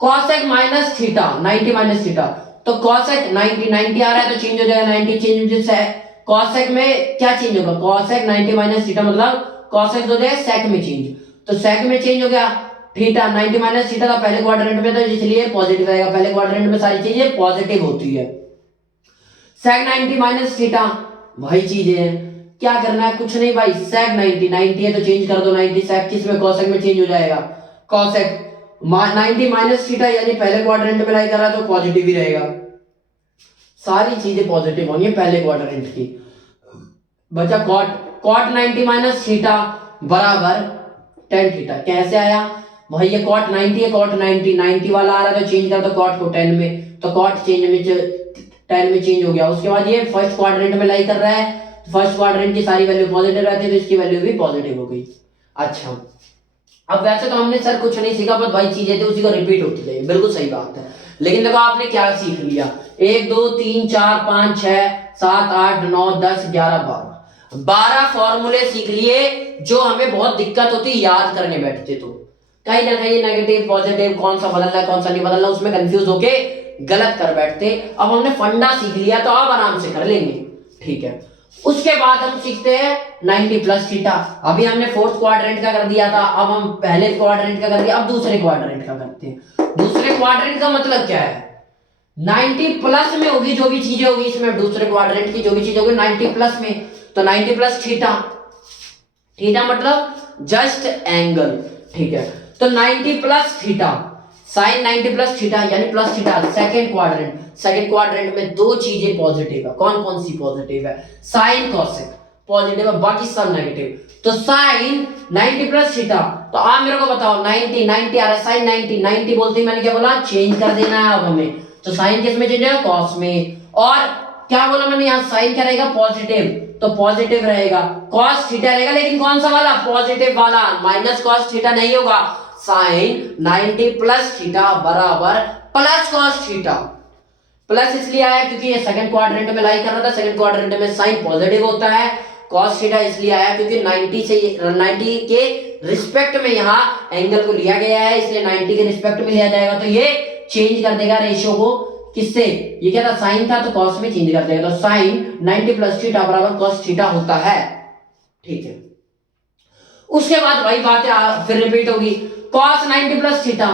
Cosec minus theta 90 minus theta, तो कॉसेक 90 90 आ रहा है तो चेंज हो जाएगा 90, चेंज हो जाए कॉसेक में क्या चेंज होगा? कॉसेक 90 माइनस थीटा मतलब कॉसेक हो जाएगा सेक में चेंज, तो सेक में चेंज हो गया। थीटा 90 माइनस थीटा था पहले क्वाड्रेंट में, तो इसलिए पॉजिटिव आएगा, पहले क्वाड्रेंट में सारी चीजें पॉजिटिव होती है। सेक 90 माइनस थीटा वही चीजें हैं, क्या करना है? कुछ नहीं भाई, सेक 90 90 है तो चेंज कर दो 90, सेक किस में? कॉसेक में चेंज हो जाएगा। कॉसेक 90 माइनस थीटा यानी पहले क्वाड्रेंट में लाई कर रहा है तो पॉजिटिव ही रहेगा, सारी चीजें पॉजिटिव होनी है पहले क्वाड्रेंट की। बचा कॉट, कॉट 90 माइनस थीटा बराबर tan थीटा, कैसे आया? वही ये कॉट 90 है, कॉट 90 90 वाला आ रहा है तो चेंज कर दो कॉट को tan में, तो कॉट चेंज में tan में चेंज हो गया। उसके बाद ये फर्स्ट क्वाड्रेंट में लाई कर रहा है, फर्स्ट क्वाड्रेंट की सारी वैल्यू पॉजिटिव रहती है तो इसकी वैल्यू भी पॉजिटिव हो गई। अच्छा, अब वैसे तो हमने सर कुछ नहीं सीखा, बस भाई चीजें थी उसी को रिपीट होती जाएगी, बिल्कुल सही बात है। लेकिन देखो आपने क्या सीख लिया, 1 2 3 4 5 6 7 8 9 10 11 12 फॉर्मूले सीख लिए जो हमें बहुत दिक्कत होती याद करने बैठते, तो कहीं ना कहीं नेगेटिव पॉजिटिव कौन सा बदलना है कौन सा नहीं बदलना उसमें कंफ्यूज होके गलत कर बैठते। अब हमने फंडा सीख लिया तो अब आराम से कर लेंगे, ठीक है। उसके बाद हम सीखते हैं 90 प्लस थीटा। अभी हमने फोर्थ क्वाड्रेंट का कर दिया था, अब हम पहले क्वाड्रेंट का कर दिया, अब दूसरे क्वाड्रेंट का करते हैं। दूसरे क्वाड्रेंट का मतलब क्या है? 90 प्लस में होगी जो भी चीजें होगी इसमें, दूसरे क्वाड्रेंट की जो भी चीज होगी 90 प्लस में, तो 90 प्लस थीटा, थीटा मतलब जस्ट एंगल, ठीक है। तो 90 plus theta sine 90 plus theta यानी plus theta, second quadrant. Second quadrant में दो चीजें पॉजिटिव है, कौन कौन सी पॉजिटिव है? साइन कोसेक पॉजिटिव है, बाकी सब नेगेटिव। तो साइन 90 प्लस थीटा, तो आप मेरे को बताओ 90 90 आ रहा है, साइन 90 90 बोलते ही मैंने क्या बोला? चेंज कर देना है अब हमें, तो साइन किस में चेंज होगा? कॉस में। और क्या बोला मैंने यहाँ? साइन क्या रहेगा? पॉजिटिव, तो पॉजिटिव रहेगा। कॉस थीटा रहेगा, लेकिन कौन सा वाला? पॉजिटिव वाला, माइनस कॉस थीटा नहीं होगा। साइन 90 प्लस थीटा बराबर प्लस कॉस थीटा। प्लस इसलिए आया क्योंकि ये सेकंड क्वाड्रेंट में लाई कर रहा था, सेकंड क्वाड्रेंट में साइन पॉजिटिव होता है। कॉस थीटा इसलिए आया क्योंकि 90 के रिस्पेक्ट में यहाँ एंगल को लिया गया है, इसलिए 90 के रिस्पेक्ट में लिया जाएगा, तो ये चेंज कर देगा रेशियो को। किससे? ये क्या था? साइन था तो कॉस में चेंज कर देगा, तो साइन 90 प्लस थीटा बराबर कॉस थीटा होता है, ठीक है। उसके बाद वही बातें फिर रिपीट होगी। कॉस 90 प्लस थीटा,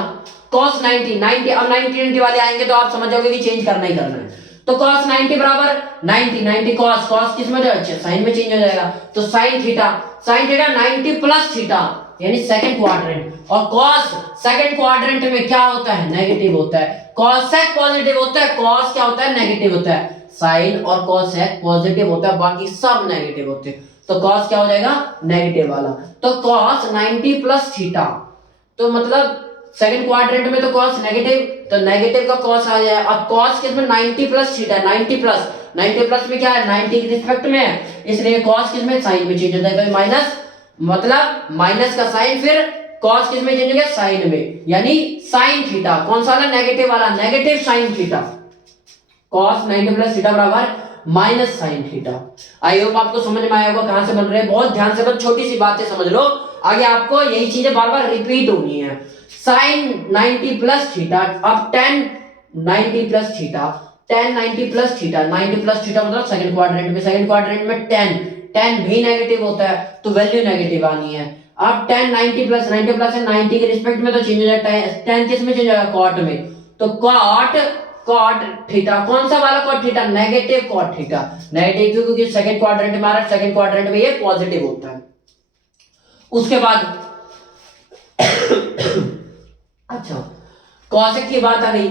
कॉस 90 90, अब 90 वाले आएंगे तो आप समझ जाओगे कि चेंज करना ही करना है। तो कॉस 90 बराबर 90 90 कॉस, कॉस किस में जाएगा? साइन में चेंज हो जाएगा, तो साइन थीटा 90 प्लस थीटा यानी सेकंड क्वाड्रेंट। और कॉस सेकंड क्वाड्रेंट में क्या होता है? नेगेटिव होता है। कॉसेक पॉजिटिव होता है, कॉस क्या होता है? नेगेटिव होता है। साइन और कॉसेक पॉजिटिव होता है, बाकी सब नेगेटिव होते हैं, तो कॉस क्या हो जाएगा? नेगेटिव वाला। तो कॉस 90 प्लस थीटा, तो मतलब सेकंड क्वाड्रेंट में तो कॉस नेगेटिव, तो नेगेटिव का कॉस आ जाए। अब कॉस किस में? 90 प्लस थीटा, 90 प्लस में क्या है? 90 के रिस्पेक्ट में है, इसलिए कॉस किस में? साइन में चेंज हो जाएगा, माइनस मतलब माइनस का साइन, फिर कॉस किस में चेंज हो गया? साइन में, यानी साइन थीटा कौन सा वाला? नेगेटिव वाला, negative sine theta. Cos 90 plus theta बराबर minus sine theta. I hope आपको समझ में आया होगा कहां से बन रहे हैं। बहुत ध्यान से बस छोटी सी बातें समझ लो, आगे आपको यही चीजें बार बार रिपीट होनी है। साइन 90 प्लस थीटा, अब tan 90 plus theta, tan 90 plus theta, 90 plus theta मतलब सेकंड क्वाड्रेंट में, सेकंड क्वाड्रेंट में tan भी नेगेटिव होता है तो वैल्यू नेगेटिव आनी है। अब tan 90 प्लस है, 90 के रिस्पेक्ट में तो चेंज हो जाता है, tan किस में चेंज हो जाएगा? कॉट में, तो कॉट थीटा कौन सा वाला? Cot theta, negative cot theta. Negative क्योंकि सेकंड क्वाड्रेंट में आ रहा है, सेकंड क्वाड्रेंट में ये पॉजिटिव होता है। उसके बाद अच्छा, कॉसेक की बात आ गई।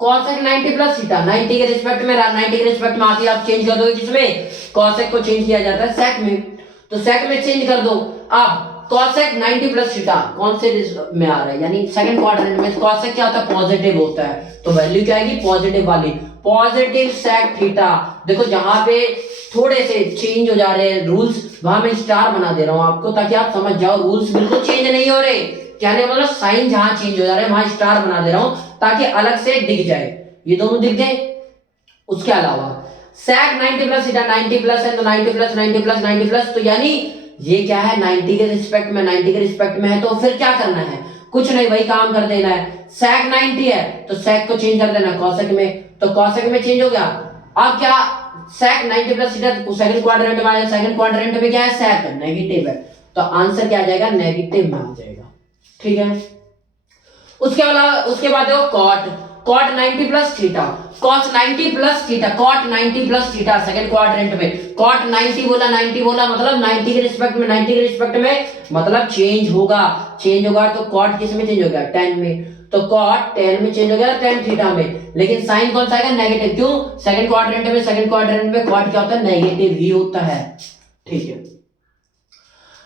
कॉसेक 90 प्लस थीटा 90 के रिस्पेक्ट में, 90 के रिस्पेक्ट में आती है, आप चेंज कर दोगे किसमें? कॉसेक को चेंज किया जाता है सेक में, तो सेक में चेंज कर दो। अब कॉसेक 90 प्लस थीटा कौन से में आ रहा है, यानी सेकंड क्वाड्रेंट में कॉसेक क्या होता है, पॉजिटिव होता है, तो वैल्यू क्या आएगी, पॉजिटिव वाली, पॉजिटिव सेक थीटा। देखो जहां पे थोड़े से चेंज हो जा रहे हैं रूल्स, वहां मैं स्टार बना दे रहा हूं आपको, ताकि आप समझ जाओ रूल्स बिल्कुल चेंज नहीं हो रहे, कहने मतलब साइन जहां चेंज हो जा रहे हैं वहां स्टार बना दे रहा हूं, ताकि अलग से दिख जाए, ये दोनों दिख गए। उसके अलावा sec 90 प्लस थीटा 90 प्लस है, तो 90 प्लस 90 प्लस 90 प्लस, तो यानी ये क्या है 90 के रिस्पेक्ट में, 90 के रिस्पेक्ट में है, तो फिर क्या करना है, कुछ नहीं, वही काम कर देना है। sec 90 है तो sec को चेंज कर देना cosec में, तो cosec में चेंज हो गया। अब क्या sec 90 plus theta second quadrant में आया, सेकंड क्वाड्रेंट में क्या है, sec नेगेटिव है, तो आंसर क्या आ जाएगा, नेगेटिव में आ जाएगा, ठीक है। उसके अलावा उसके बाद देखो cot 90 plus theta, cos 90 plus theta, cot 90 plus theta second quadrant में, cot 90 बोला, 90 बोला मतलब 90 के रिस्पेक्ट में, 90 के रिस्पेक्ट में मतलब चेंज होगा, चेंज होगा तो cot किस में चेंज हो गया, tan में, तो cot tan में चेंज हो गया tan थीटा में, लेकिन साइन कौन सा आएगा, नेगेटिव, क्यों, सेकंड क्वाड्रेंट में, सेकंड क्वाड्रेंट में cot क्या होता है, नेगेटिव ही होता है, ठीक है।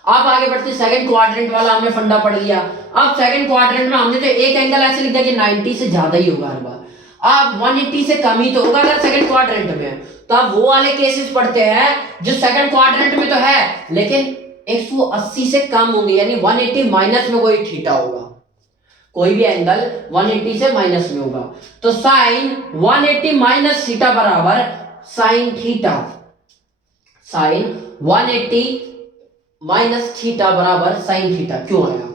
अब आगे बढ़ते, सेकंड क्वाड्रेंट वाला हमने फंडा पढ़ लिया। अब सेकंड क्वाड्रेंट में हमने तो एक एंगल ऐसे लिख दिया कि 90 से ज्यादा ही होगा हर बार, अब 180 से कम ही तो होगा अगर सेकंड क्वाड्रेंट में है, तो अब वो वाले केसेस पढ़ते हैं जो सेकंड क्वाड्रेंट में तो है लेकिन 180 से कम होंगे, यानी 180 माइनस में कोई थीटा होगा, कोई भी एंगल 180 से माइनस में होगा, तो साइन 180 माइनस थीटा बराबर sine theta, sine 180 minus theta बराबर साइन थीटा, क्यों आया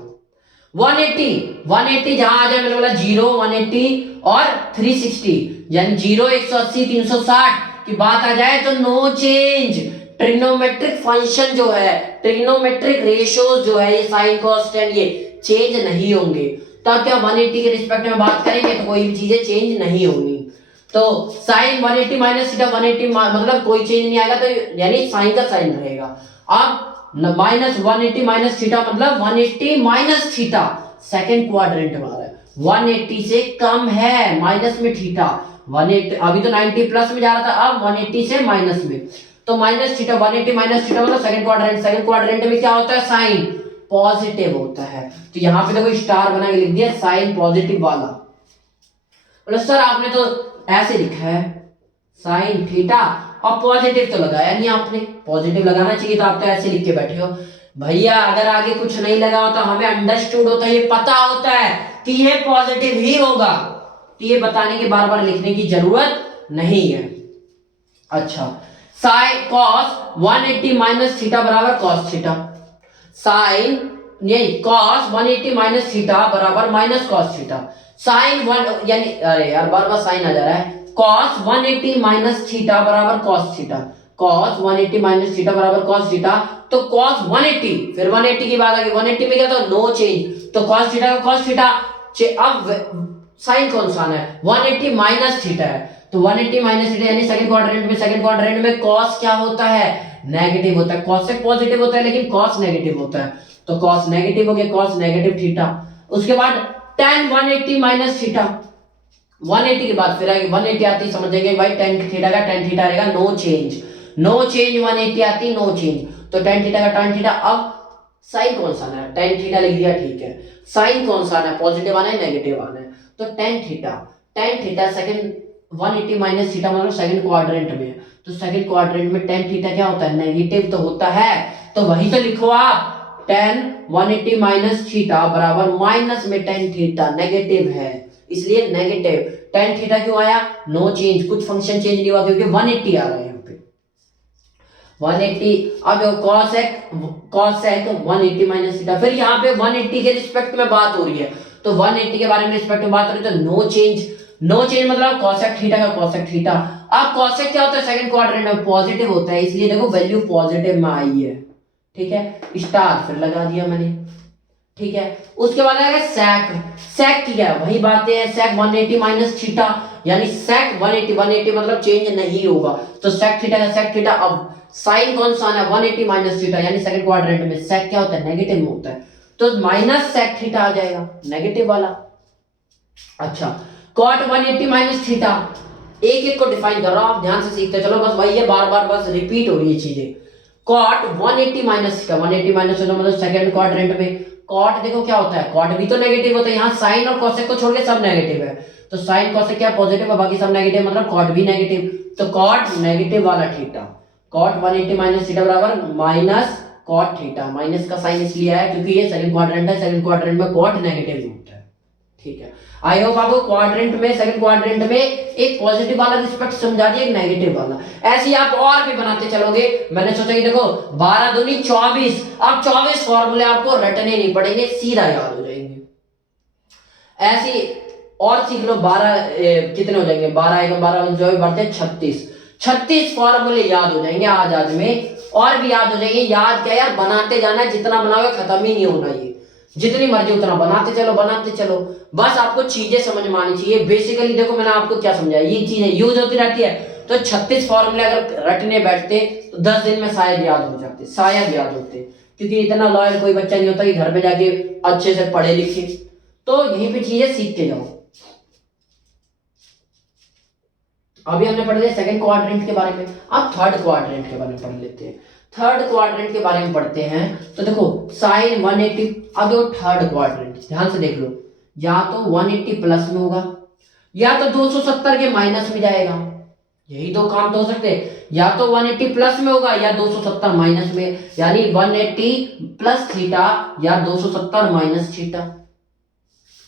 180 जहां आ जाए, मैंने बोला 0 180 और 360, यानी 0 180 360 की बात आ जाए तो नो चेंज, ट्रिग्नोमेट्रिक फंक्शन जो है, ट्रिग्नोमेट्रिक रेशियोज जो है, ये साइन कॉस टेन ये चेंज नहीं होंगे, तब क्या 180 के रिस्पेक्ट में बात करेंगे तो कोई भी चीजें चेंज नहीं होंगी, तो साइन 180 माइनस थीटा 180 मतलब कोई चेंज नहीं आएगा, तो यानी साइन का साइन रहेगा। अब माइनस 180 माइनस थीटा मतलब 180 माइनस थीटा सेकंड क्वाड्रेंट में आ रहा है, 180 से कम है माइनस में थीटा, 180 अभी तो 90 प्लस में जा रहा था, अब 180 से माइनस में, तो माइनस थीटा 180 माइनस थीटा मतलब सेकंड क्वाड्रेंट, सेकंड क्वाड्रेंट में क्या होता है, साइन पॉजिटिव होता है, तो यहां पे देखो स्टार बना के लिख दिया साइन पॉजिटिव वाला। बोले सर आपने तो ऐसे लिखा है साइन थीटा और पॉजिटिव तो लगाया नहीं आपने, पॉजिटिव लगाना चाहिए था, आप तो ऐसे लिख के बैठे हो। भैया अगर आगे कुछ नहीं लगा होता, हमें अंडरस्टूड होता, ये पता होता है कि ये पॉजिटिव ही होगा, तो ये बताने के बार बार लिखने की जरूरत नहीं है। अच्छा, साइन कॉस 180 माइनस थीटा बराबर कॉस थीटा, साइन नहीं कॉस 180 माइनस थीटा बराबर माइनस कॉस थीटा, साइन 1 यानी अरे यार बार बार साइन आ जा रहा है, cos 180 माइनस थीटा बराबर cos theta, cos 180 minus theta बराबर cos थीटा, तो cos 180 फिर 180 की बात आ गई, 180 में क्या था, नो चेंज, तो cos थीटा का cos थीटा, अब साइन कौन सा आना है, 180 माइनस थीटा है, तो 180 माइनस थीटा यानी सेकंड क्वाड्रेंट में cos क्या होता है, नेगेटिव होता है, cosec पॉजिटिव होता है लेकिन cos नेगेटिव होता है, तो cos नेगेटिव हो गया, cos नेगेटिव थीटा। उसके बाद tan 180 माइनस थीटा, 180 के बाद फिर आएगी 180 आती, समझ जाएंगे भाई tan थीटा का tan थीटा रहेगा नो चेंज, नो चेंज 180 आती, नो चेंज, तो tan थीटा का tan थीटा। अब साइन कौन सा आना है, tan थीटा लिख दिया, ठीक है, साइन कौन सा आना है, पॉजिटिव आना है नेगेटिव आना है, तो tan theta second 180 minus theta मतलब सेकंड क्वाड्रेंट में, तो सेकंड क्वाड्रेंट में tan थीटा क्या होता है, नेगेटिव तो होता है, तो वही तो लिखो आप, tan 180 माइनस थीटा बराबर माइनस में tan थीटा नेगेटिव है, इसलिए नेगेटिव। tan थीटा क्यों आया, नो चेंज, कुछ फंक्शन चेंज नहीं हुआ क्योंकि 180 आ रहा है यहाँ पे 180। अब cosec 180 माइनस थीटा, फिर यहाँ पे 180 के रिस्पेक्ट में बात हो रही है, तो 180 के बारे में रिस्पेक्ट में बात हो रही है, तो नो चेंज मतलब cosec थीटा का cosec थीटा। अब cosec क्या होता है, सेकंड क्वाड्रेंट में पॉजिटिव होता है, इसलिए देखो वैल्यू पॉजिटिव में आई है, ठीक है, स्टार फिर लगा दिया मैंने, ठीक है। उसके बाद आएगा sec की क्या है, वही बातें हैं, sec 180 माइनस थीटा यानी sec 180 मतलब चेंज नहीं होगा, तो sec थीटा का sec थीटा। अब साइन कौन सा आना है, 180 माइनस थीटा यानी सेकंड क्वाड्रेंट में sec क्या होता है, नेगेटिव में होता है, तो माइनस sec थीटा आ जाएगा नेगेटिव वाला। अच्छा, cot 180 माइनस थीटा, एक एक को डिफाइन कर रहा हूं, आप ध्यान से सीखते चलो, बस वही है, बार बार बस रिपीट हो रही है चीजें। कॉट 180 माइनस थीटा, 180 माइनस होगा मतलब सेकंड क्वाड्रेंट में कॉट देखो क्या होता है, कॉट भी तो नेगेटिव होता है, यहाँ साइन और कोसेक को छोड़ के सब नेगेटिव है, तो साइन कोसेक क्या पॉजिटिव है, बाकी सब नेगेटिव, मतलब कॉट भी नेगेटिव, तो कॉट नेगेटिव वाला थीटा, कॉट 180 माइनस थीटा बराबर माइनस कॉट थीटा, माइनस का साइन इसलिए आया क्योंकि ये सेकंड क्वाड्रेंट है, सेकंड क्वाड्रेंट में कॉट नेगेटिव होता है। ठीक है, आई होप आपको क्वाड्रेंट में, सेकंड क्वाड्रेंट में एक पॉजिटिव वाला रिस्पेक्ट समझा दिया, एक नेगेटिव वाला, ऐसे ही आप और भी बनाते चलोगे। मैंने सोचा कि देखो 12 दूनी 24, अब 24 फॉर्मूले आपको रटने नहीं पड़ेंगे, सीधा याद हो जाएंगे। ऐसे और सीख लो, 12 कितने हो जाएंगे, 12 एक 12 जो भी बढ़ते 36 फॉर्मूले याद हो जाएंगे आज में, और भी याद हो जाएंगे। याद क्या यार, बनाते जाना है, जितना बनाओगे खत्म ही नहीं होना, ये जितनी मर्जी उतना बनाते चलो, बस आपको चीजें समझ में आनी चाहिए। बेसिकली देखो मैंने आपको क्या समझाया, ये चीजें यूज होती रहती है, तो 36 फॉर्मूले अगर रटने बैठते तो 10 दिन में शायद याद हो जाते, शायद याद होते, क्योंकि इतना लॉयल कोई बच्चा नहीं होता कि घर पे जाके अच्छे से पढ़े लिखे, तो यहीं पे चीजें सीखते जाओ। अभी हमने पढ़ लिया सेकंड क्वाड्रेंट के बारे में, अब थर्ड क्वाड्रेंट के बारे में पढ़ लेते हैं। थर्ड क्वाड्रेंट के बारे में पढ़ते हैं, तो देखो साइन 180, अब देखो थर्ड क्वाड्रेंट ध्यान से देख लो, या तो 180 प्लस में होगा या तो 270 के माइनस में जाएगा, यही दो काम तो हो सकते हैं, या तो 180 प्लस में होगा या 270 माइनस में, यानी 180 प्लस थीटा या 270 माइनस थीटा।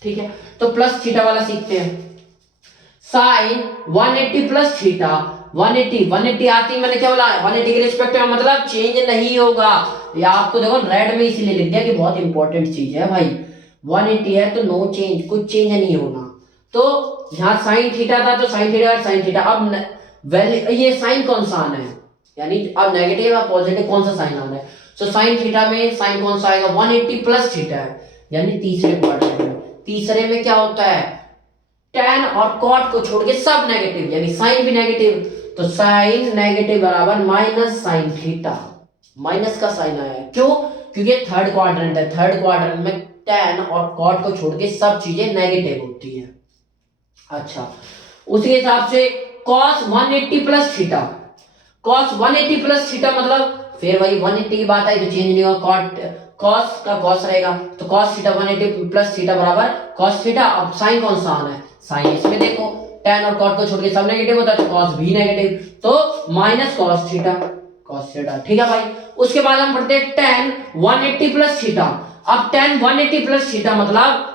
ठीक है, तो प्लस थीटा वाला सीखते हैं। साइन 180 प्लस थीटा, 180 आती, मैंने क्या बोला 180 के रिस्पेक्ट में, मतलब चेंज नहीं होगा, या आपको देखो रेड में इसलिए लिख दिया कि बहुत इंपॉर्टेंट चीज है भाई, 180 है तो नो चेंज, कुछ चेंज नहीं होना। तो यहाँ साइन थीटा था तो साइन थीटा साइन थीटा, अब वैल्यू ये साइन कौन सा आना है, यानी अब नेगेटिव या पॉजिटिव कौन सा साइन आना है, तो साइन थीटा में साइन कौन सा आएगा, 180 प्लस थीटा है, यानी तीसरे क्वाड्रेंट में, तीसरे में क्या होता है, tan और cot को छोड़ के सब नेगेटिव, यानी साइन भी नेगेटिव, तो साइन नेगेटिव बराबर माइनस साइन थीटा, माइनस का साइन आया, क्यों, क्योंकि थर्ड क्वाड्रेंट है, थर्ड क्वाड्रेंट में tan और cot को छोड़ के सब चीजें नेगेटिव होती है। अच्छा, उसी हिसाब से cos 180 plus theta, cos 180 plus theta मतलब फिर वही 180 की बात आई तो चेंज नहीं होगा, cos का cos रहेगा, तो cos थीटा 180 प्लस थीटा बराबर cos थीटा। अब साइन कौन सा आना है, साइन इसमें देखो tan और cot को छोड़ के सब नेगेटिव होता है, तो cos भी नेगेटिव, तो माइनस cos थीटा। ठीक है भाई, उसके बाद हम पढ़ते हैं tan 180 प्लस थीटा। अब tan 180 प्लस थीटा मतलब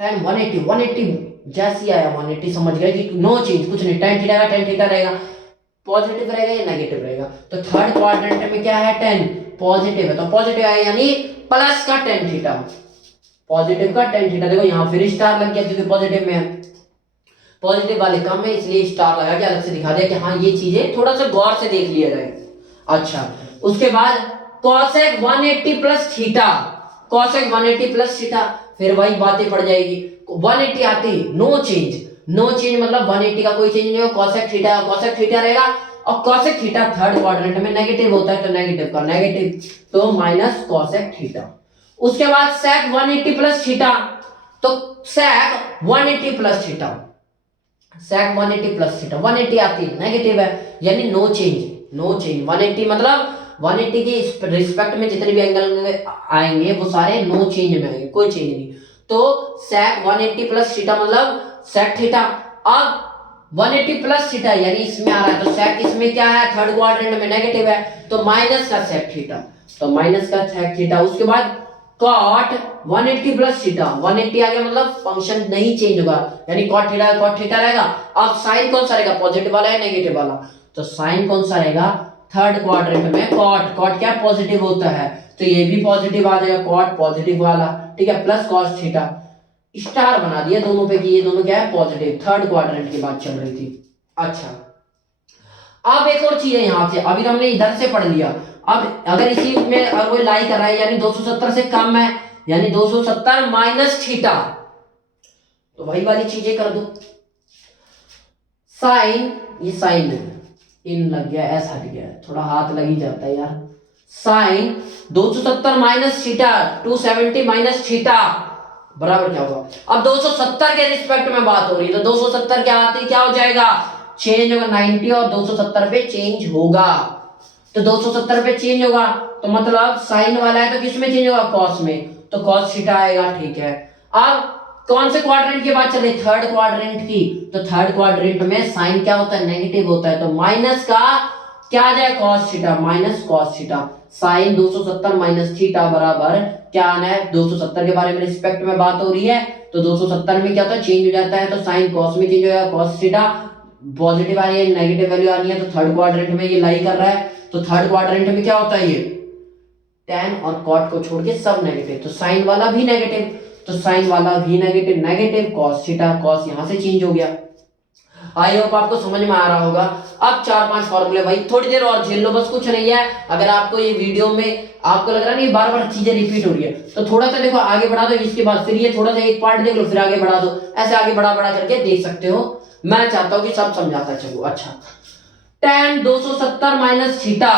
tan 180 जैसी आया 180 समझ गए कि नो चेंज, कुछ नहीं, tan थीटा रहेगा, पॉजिटिव रहेगा या नेगेटिव रहेगा, तो थर्ड क्वाड्रेंट में क्या है, tan पॉजिटिव है, तो पॉजिटिव आया यानी प्लस का tan थीटा, पॉजिटिव का tan थीटा। देखो यहाँ फिर स्टार लग गया क्योंकि पॉजिटिव में है, पॉजिटिव वाले कम में इसलिए स्टार लगा के अलग से दिखा दिया कि हाँ ये चीजें थोड़ा सा गौर से देख लिया जाए। अच्छा, उसके बाद cosec 180 plus theta, cosec 180 plus theta, फिर वही बातें पड़ जाएगी, 180 आती नो चेंज मतलब 180 का कोई चेंज नहीं होगा, cosec थीटा रहेगा, और cosec थीटा थर्ड क्वाड्रेंट में नेगेटिव होता है, तो नेगेटिव का नेगेटिव, तो माइनस cosec थीटा। उसके बाद sec 180 प्लस थीटा, तो sec 180 plus theta, sec 180 plus theta, 180 आती है नेगेटिव है, यानी नो चेंज 180 मतलब 180 के रिस्पेक्ट में जितने भी एंगल आएंगे वो सारे नो चेंज में आएंगे, कोई चेंज नहीं, तो sec 180 प्लस थीटा मतलब sec थीटा। अब 180 प्लस थीटा यानी इसमें आ रहा है, तो sec इसमें क्या है, थर्ड क्वाड्रेंट में नेगेटिव है, तो माइनस का sec थीटा, तो माइनस का sec थीटा। उसके बाद cot 180 प्लस थीटा, 180 आ गया मतलब फंक्शन नहीं चेंज होगा, यानी cot थीटा रहेगा। अब साइन कौन सा रहेगा, पॉजिटिव वाला या नेगेटिव वाला, तो साइन कौन सा रहेगा, थर्ड क्वाड्रेंट में cot क्या पॉजिटिव होता है, तो ये भी पॉजिटिव आ जाएगा, cot पॉजिटिव वाला, ठीक है, प्लस cos थीटा, स्टार बना दिया दोनों पे कि ये दोनों क्या है, पॉजिटिव, थर्ड क्वाड्रेंट की बात चल रही थी। अच्छा, अब एक और चीज है यहाँ से, अभी हमने इधर से पढ़ लिया, अब अगर इसी में अगर कोई लाई कर रहा है यानी 270 से कम है, यानी 270 माइनस थीटा, तो वही वाली चीजें कर दो, साइन, ये साइन है, इन लग गया, एस हट गया, थोड़ा हाथ लग ही जाता है यार, sine 270 minus theta, 270 minus theta बराबर क्या होगा, अब 270 के रिस्पेक्ट में बात हो रही है, तो 270 क्या आती, क्या हो जाएगा, चेंज होगा 90 और 270 पे चेंज होगा, तो 270 पे चेंज होगा, तो मतलब साइन वाला है तो किस में चेंज होगा, कॉस में, तो कॉस थीटा आएगा। ठीक है, अब कौन से क्वाड्रेंट की बात चल रही, थर्ड क्वाड्रेंट की, तो थर्ड क्वाड्रेंट में साइन क्या होता है, नेगेटिव होता है, तो माइनस का क्या आ जाए, cos theta, minus cos theta. Sine 270 minus theta बराबर क्या आना है, 270 के बारे में रिस्पेक्ट में बात हो रही है, तो 270 में क्या होता है, चेंज हो जाता है, तो साइन कॉस में चेंज हो जाएगा, कॉस थीटा। पॉजिटिव आ रही है, नेगेटिव वैल्यू आ रही है, तो थर्ड क्वाड्रेंट में ये लाई कर रहा है, तो थर्ड क्वाड्रेंट में क्या होता है, ये tan और cot को छोड़ के सब नेगेटिव, तो साइन वाला भी नेगेटिव, तो साइन वाला भी negative, negative cos theta, cos यहां से चेंज हो गया। आई होप आपको समझ में आ रहा होगा। अब 4-5 फॉर्मूले भाई थोड़ी देर और झेल लो, बस कुछ नहीं है। अगर आपको ये वीडियो में आपको लग रहा है ना बार बार चीजें रिपीट हो रही है, तो थोड़ा सा देखो आगे बढ़ा दो, इसके बाद फिर ये थोड़ा सा एक पार्ट देख लो, फिर आगे बढ़ा दो, ऐसे आगे बढ़ा बढ़ा करके देख सकते हो। मैं चाहता हूं कि सब समझाता चलो। अच्छा, tan 270 minus theta,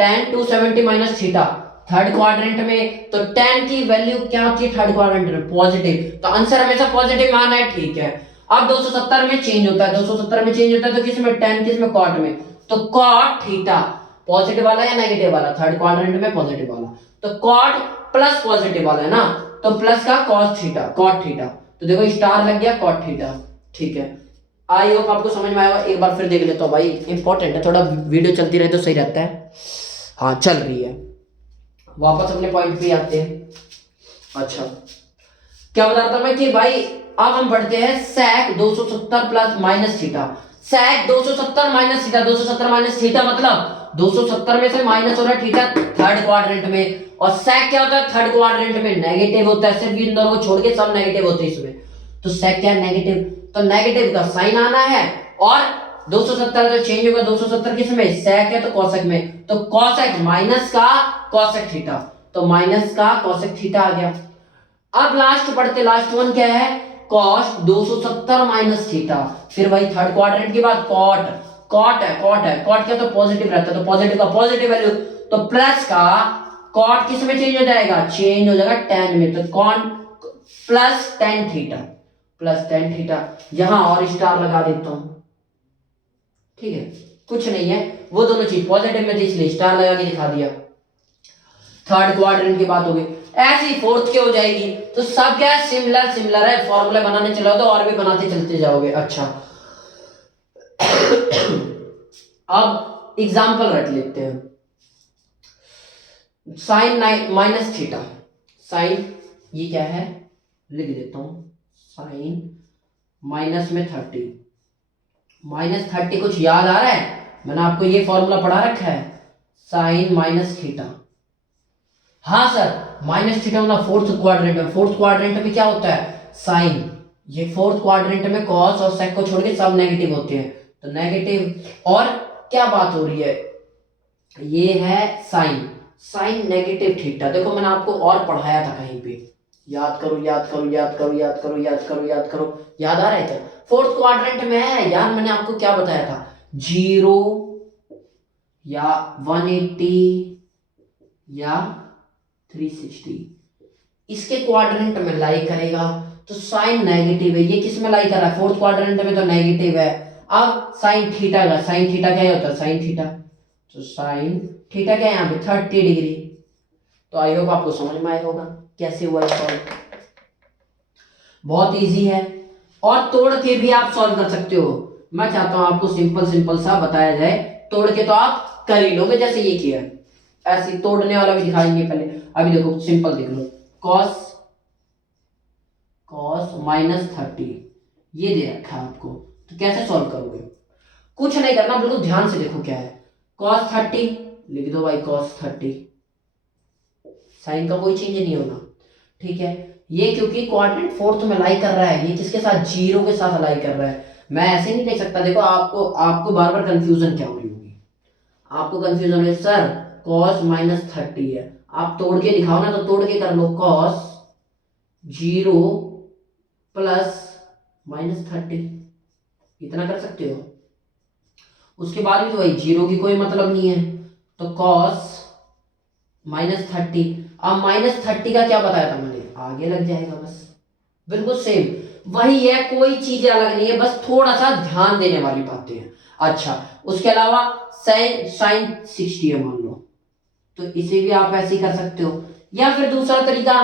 tan 270 minus theta third quadrant में, तो tan की वैल्यू क्या होती है थर्ड क्वाड्रेंट में, पॉजिटिव, तो आंसर हमेशा पॉजिटिव आना है। ठीक है, अब 270 में चेंज होता है, 270 में चेंज होता है तो किस में, tan किस में, cot में, तो cot थीटा पॉजिटिव वाला या नेगेटिव वाला, थर्ड क्वाड्रेंट में पॉजिटिव वाला, तो cot प्लस पॉजिटिव वाला है ना, तो प्लस का cos थीटा, cot थीटा, तो देखो स्टार लग गया cot थीटा। ठीक है, आई होप आपको समझ में आएगा। एक बार फिर देख लेता हूँ भाई, इंपॉर्टेंट है, थोड़ा वीडियो चलती रहे तो सही रहता है। हाँ चल रही है, वापस अपने पॉइंट पे आते हैं। अच्छा, क्या बता रहा था मैं कि भाई अब हम बढ़ते हैं sec 270 plus minus theta, sec 270 minus theta, 270 minus theta मतलब 270 में से माइनस हो रहा है थीटा थर्ड क्वाड्रेंट में, और sec क्या होता है थर्ड क्वाड्रेंट में, नेगेटिव होता है, सिर्फ इन दोनों को छोड़ के सब नेगेटिव होते हैं इसमें, तो sec क्या है, नेगेटिव, तो नेगेटिव का साइन आना है, और 270 जो चेंज होगा, 270 किस में, sec है तो cosec में, तो cosec माइनस का cosec थीटा, तो माइनस का cosec थीटा आ गया। अब लास्ट पढ़ते, लास्ट वन क्या है, cos 270 माइनस थीटा, फिर वही थर्ड क्वाड्रेंट की बात, cot, cot है, cot है, cot क्या तो पॉजिटिव रहता है, तो पॉजिटिव का पॉजिटिव वैल्यू, तो प्लस का cot किस में चेंज हो जाएगा, चेंज हो जाएगा tan में, तो cot plus tan theta, plus tan theta, यहां और स्टार लगा देता हूं। ठीक है, कुछ नहीं है, वो दोनों चीज पॉजिटिव में थी इसलिए स्टार लगा के दिखा दिया। थर्ड क्वाड्रेंट की बात हो गई, ऐसी फोर्थ की हो जाएगी, तो सब क्या है, सिमिलर सिमिलर है, फॉर्मूले बनाने चलो तो और भी बनाते चलते जाओगे। अच्छा अब एग्जांपल रख लेते हैं, साइन माइनस थीटा, साइन ये क्या है, लिख देता हूं, साइन माइनस में 30, माइनस 30 कुछ याद आ रहा है, मैंने आपको ये फॉर्मूला पढ़ा रखा है, साइन माइनस थीटा। हाँ सर, माइनस थीटा मतलब फोर्थ क्वाड्रेंट में, फोर्थ क्वाड्रेंट में क्या होता है, साइन, ये फोर्थ क्वाड्रेंट में कॉस और सेक को छोड़ के सब नेगेटिव होते हैं, तो नेगेटिव, और क्या बात हो रही है, ये है साइन, साइन नेगेटिव थीटा, देखो मैंने आपको और पढ़ाया था कहीं पे, याद करो याद करो याद करो याद करो याद करो याद करो, याद आ रहा है क्या, फोर्थ क्वाड्रेंट में है यार, मैंने आपको क्या बताया था, 0 या 180 या 360 इसके क्वाड्रेंट में लाई करेगा, तो साइन नेगेटिव है, ये किस में लाई कर रहा है, फोर्थ क्वाड्रेंट में तो नेगेटिव है। अब साइन थीटा का, साइन थीटा क्या होता है, साइन थीटा, तो साइन थीटा क्या है यहाँ पे 30 डिग्री, तो आई होप आपको समझ में आया होगा कैसे हुआ सॉल्व, बहुत इजी है, और तोड़ के भी आप सॉल्व कर सकते हो, मैं चाहता हूं आपको सिंपल सिंपल सा बताया जाए, तोड़ के तो आप कर ही लोगे जैसे ये किया, ऐसे तोड़ने वाला भी दिखाएंगे पहले। अभी देखो सिंपल देख लो, cos माइनस 30 ये दे रखा है आपको, तो कैसे सॉल्व करोगे, कुछ नहीं करना, बिल्कुल ध्यान से देखो क्या है, cos 30 लिख दो भाई, cos 30, साइन का कोई चेंज नहीं होना। ठीक है, ये क्योंकि क्वाड्रेंट फोर्थ में लाई कर रहा है, ये किसके साथ, 0 के साथ लाई कर रहा है, मैं ऐसे नहीं देख सकता, देखो आपको बार बार कंफ्यूजन क्या हो रही होगी, आपको कंफ्यूजन है सर cos माइनस 30 है, आप तोड़ के दिखाओ ना, तो तोड़ के कर लो, cos 0 प्लस माइनस 30, इतना कर सकते हो, उसके बाद भी तो वही 0 की कोई मतलब नहीं है, तो cos माइनस 30, अब माइनस 30 का क्या बताया था मैंने, आगे लग जाएगा, बस बिल्कुल सेम वही है, कोई चीज अलग नहीं है, बस थोड़ा सा ध्यान देने वाली बातें हैं। अच्छा, उसके अलावा साइन साइन 60 है मान लो, तो इसे भी आप ऐसे ही कर सकते हो। या फिर दूसरा तरीका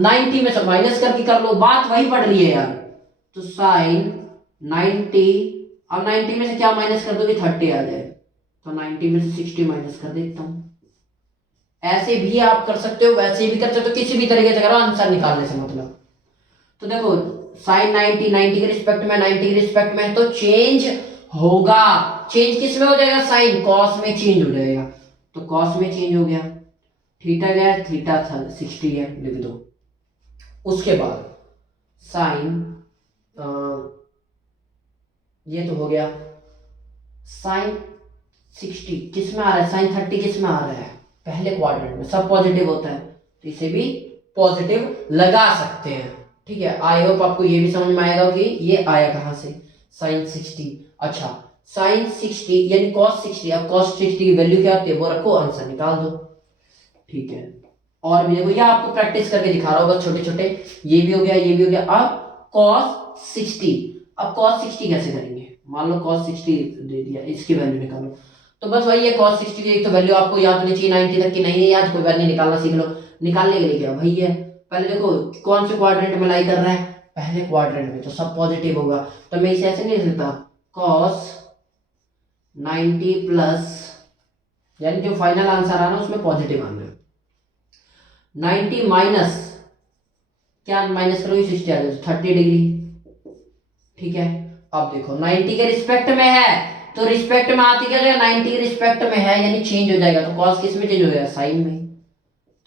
90 में से माइनस करके कर लो, बात वही पड़ रही है यार। तो साइन 90, अब 90 में से क्या माइनस कर दोगे, 30 आ जाए, तो 90 में से 60 माइनस कर देता हूं। ऐसे भी आप कर सकते हो, वैसे भी कर सकते हो, किसी भी तरीके से करो, आंसर निकालने से मतलब। तो देखो साइन 90 90 के रिस्पेक्ट में, 90 के रिस्पेक्ट में, तो चेंज होगा। चेंज किस में हो जाएगा, साइन कॉस में चेंज हो जाएगा, तो कॉस में चेंज हो गया, थीटा गया, थीटा था 60 है, लिख दो। उसके बाद साइन ये तो हो गया, साइन 60 किस में आ रहा है, साइन 30 किस में आ रहा है, पहले क्वाड्रेंट में, सब पॉजिटिव होता है, तो इसे भी पॉजिटिव लगा सकते हैं। ठीक है, आई होप आपको ये भी समझ में आएगा कि ये आया कहां से, साइन 60। अच्छा, साइन 60 यानी कॉस 60, अब कॉस 60 की वैल्यू क्या होती है वो रखो, आंसर निकाल दो। ठीक है, और भी देखो, ये आपको प्रैक्टिस करके दिखा रहा होगा छोटे छोटे, ये भी हो गया, ये भी हो गया। अब कॉस 60, अब कॉस 60 कैसे करेंगे, मान लो कॉस 60 दे दिया, इसकी वैल्यू निकालो, तो बस वही है, कॉस 60 की एक तो वैल्यू आपको याद होनी चाहिए, 90 तक की नहीं है याद, कोई वैल्यू निकालना सीख लो। निकालने के लिए क्या वही है, पहले देखो कौन से क्वाड्रेंट में लाई कर रहा है, पहले क्वाड्रेंट में, तो सब पॉजिटिव होगा, तो मैं इसे ऐसे नहीं लिख सकता, कॉस 90 प्लस, यानी जो फाइनल आंसर आना उसमें पॉजिटिव आना है, 90 माइनस, क्या माइनस करोगे, 60 आ जाए, 30 डिग्री। ठीक है, अब देखो 90 के रिस्पेक्ट में है, तो रिस्पेक्ट में आती क्या जाएगा, 90 के रिस्पेक्ट में है यानी चेंज हो जाएगा, तो कॉस किस में चेंज हो जाएगा, साइन में,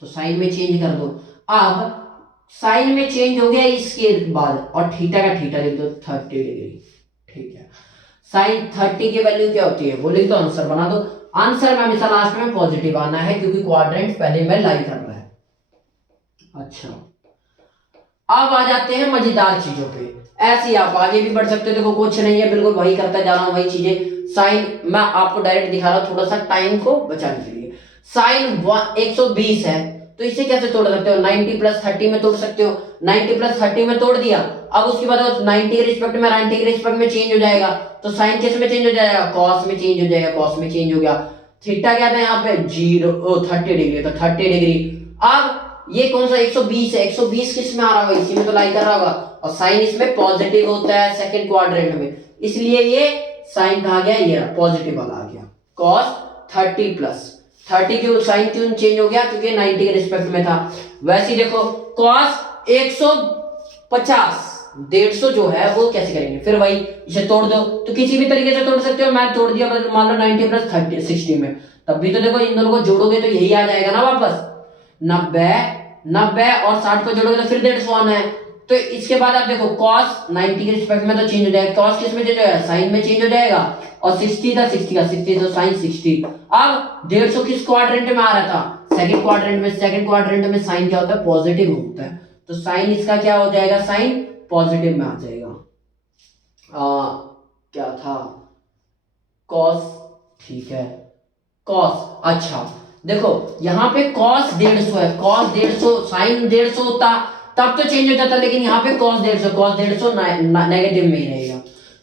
तो साइन में चेंज कर दो। अब साइन में चेंज हो गया इसके बाद, और थीटा का थीटा लिख दो 30 डिग्री। ठीक है, साइन 30 की वैल्यू क्या होती है वो लिख दो, आंसर बना दो। आंसर में हमेशा लास्ट में पॉजिटिव आना है क्योंकि क्वाड्रेंट पहले में लाई कर रहा है। अच्छा, अब आ जाते हैं मजेदार चीजों पे, ऐसे ही आप आगे भी बढ़ सकते हो, देखो कुछ नहीं है, बिल्कुल वही करता जा रहा हूं, वही चीजें। साइन मैं आपको डायरेक्ट दिखा रहा हूं थोड़ा सा टाइम को बचाने के लिए। साइन 120 है, तो इसे कैसे तोड़ सकते हो, 90 प्लस 30 में तोड़ सकते हो, 90 प्लस 30 में तोड़ दिया। अब उसके बाद 90 के रिस्पेक्ट में, 90 के रिस्पेक्ट में चेंज हो जाएगा, तो साइन किस में चेंज हो जाएगा, कॉस में चेंज हो जाएगा, कॉस में चेंज हो गया। थीटा क्या था यहाँ पे 30 डिग्री, तो 30 डिग्री। अब ये कौन सा 120 है, 120 किस में आ रहा होगा, इसी में तो लाई कर रहा होगा, और साइन इसमें पॉजिटिव होता है सेकंड क्वाड्रेंट में, इसलिए ये साइन कहा गया, ये पॉजिटिव वाला आ गया, cos 30 प्लस 30 क्यों साइन क्यों चेंज हो गया, क्योंकि 90 के रिस्पेक्ट में था। वैसे ही देखो cos 150 150 जो है वो कैसे करेंगे, फिर वही इसे तोड़ दो, तो किसी भी तरीके से तोड़ सकते हो, मैं तोड़ दिया मान लो 90 प्लस 30 60 में, तब भी तो देखो इन दोनों को जोड़ोगे तो यही आ जाएगा ना वापस, 90 और 60 को जोड़ोगे तो फिर 150 आना है। तो इसके बाद आप देखो cos 90 के रिस्पेक्ट में तो चेंज हो जाएगा, cos किस में चेंज हो जाएगा, साइन में चेंज हो जाएगा, और 60 था 60 का 60 तो साइन 60। अब 150 किस क्वाड्रेंट में आ रहा था, सेकंड क्वाड्रेंट में, सेकंड क्वाड्रेंट में साइन क्या होता है, पॉजिटिव होता है, तो साइन इसका क्या हो जाएगा, साइन पॉजिटिव में आ जाएगा। क्या था cos, ठीक है cos। अच्छा देखो यहाँ पे cos 150 है, cos 150 साइन 150 होता तब तो चेंज हो जाता, लेकिन यहाँ पे cos 150 नेगेटिव में ही रहेगा,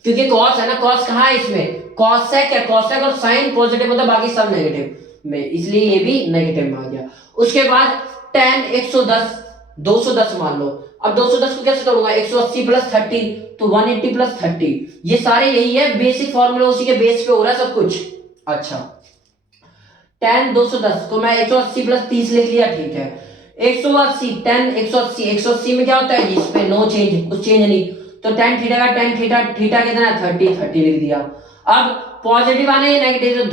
क्योंकि cos है ना, cos कहाँ है इसमें, cosec है, cosec और साइन पॉजिटिव होता, बाकी सब नेगेटिव में, इसलिए ये भी नेगेटिव में आ गया। उसके बाद tan 110 210 मान लो, अब 210 को कैसे तोड़ूंगा, 180 प्लस 30 तो 180 प्लस 30, ये सारे यही है बेसिक फॉर्मूला, उसी के बेस पे हो रहा है सब कुछ। अच्छा, tan 210 को मैं 180 प्लस 30 लिख लिया, ठीक है, 180 tan 180 180 में क्या होता है, इस पे नो चेंज, कुछ चेंज नहीं, तो tan थीटा का tan थीटा थीटा कितना है 30 लिख दिया। अब पॉजिटिव आने नेगेटिव, तो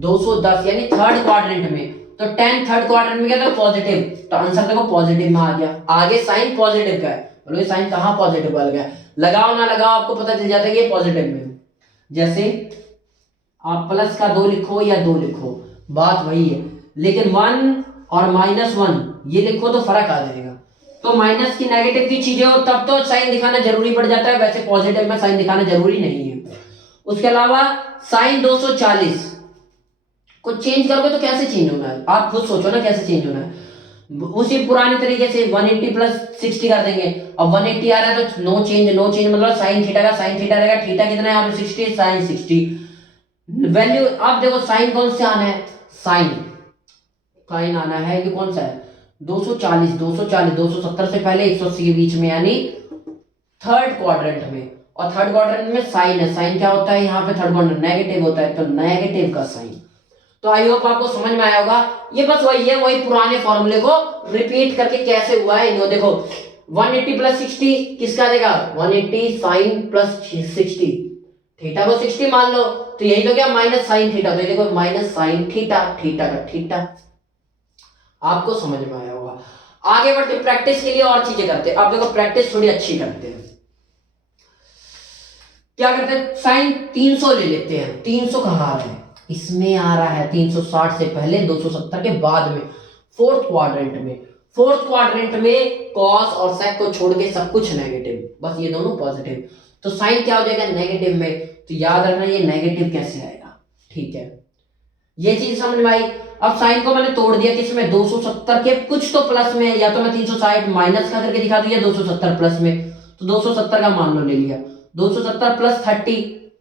210 यानी थर्ड क्वाड्रेंट में, तो tan थर्ड क्वाड्रेंट में क्या था, पॉजिटिव, तो आंसर देखो पॉजिटिव में आ गया। आगे साइन पॉजिटिव का है, बोलो साइन कहां पॉजिटिव वाला गया, लगाओ ना लगाओ आपको पता चल जाता है कि ये पॉजिटिव में। जैसे आप प्लस का 2 लिखो या 2 लिखो बात वही है, लेकिन 1 और -1 ये लिखो तो फर्क आ जाएगा, तो माइनस की नेगेटिव की चीजें हो तब तो साइन दिखाना जरूरी पड़ जाता है, वैसे पॉजिटिव में साइन दिखाना जरूरी नहीं है। उसके अलावा साइन 240 को चेंज करोगे तो कैसे चेंज होना है, आप खुद सोचो ना कैसे चेंज होना है। उसी पुराने तरीके से 180 प्लस 60 कर देंगे। अब 180 आ रहा है तो नो चेंज, नो चेंज मतलब साइन थीटा का साइन थीटा रहेगा, थीटा कितना है यहाँ पे 60, साइन 60 वैल्यू। अब देखो साइन कौन से आना है, साइन साइन आना है, ये कौन सा है 240, 270 से पहले 180 के बीच में, यानी थर्ड क्वाड्रेंट में। और थर्ड क्वाड्रेंट में साइन है, साइन क्या होता है यहाँ पे थर्ड क्वाड्रेंट नेगेटिव होता है, तो नेगेटिव का साइन। तो आई होप आपको समझ में आया होगा। ये बस वही है, वही पुराने फॉर्मूले को रिपीट करके कैसे हुआ है। देखो 180 प्लस 60 किसका देगा, 180 साइन प्लस 60, थीटा को 60 मान लो तो यही तो क्या माइनस साइन थीटा, तो देखो माइनस साइन थीटा, थीटा का थीटा। आपको समझ में आया होगा। आगे बढ़ते प्रैक्टिस के लिए और चीजें करते हैं। अब देखो प्रैक्टिस थोड़ी अच्छी करते हैं। क्या करते हैं, साइन 300 ले लेते हैं। 300 कहां आ रहा है, इसमें आ रहा है 360 से पहले 270 के बाद में, फोर्थ क्वाड्रेंट में। फोर्थ क्वाड्रेंट में कॉस और सेक को छोड़ के सब कुछ नेगेटिव, बस ये दोनों पॉजिटिव, तो साइन क्या हो जाएगा नेगेटिव में। तो याद रखना ये नेगेटिव कैसे आएगा, ठीक है, ये चीज समझ में आई। अब साइन को मैंने तोड़ दिया किसमें, 270 के कुछ तो प्लस में, या तो मैं 360 माइनस का करके दिखा दिया 270 प्लस में, तो 270 का मान लो ले लिया, 270 प्लस 30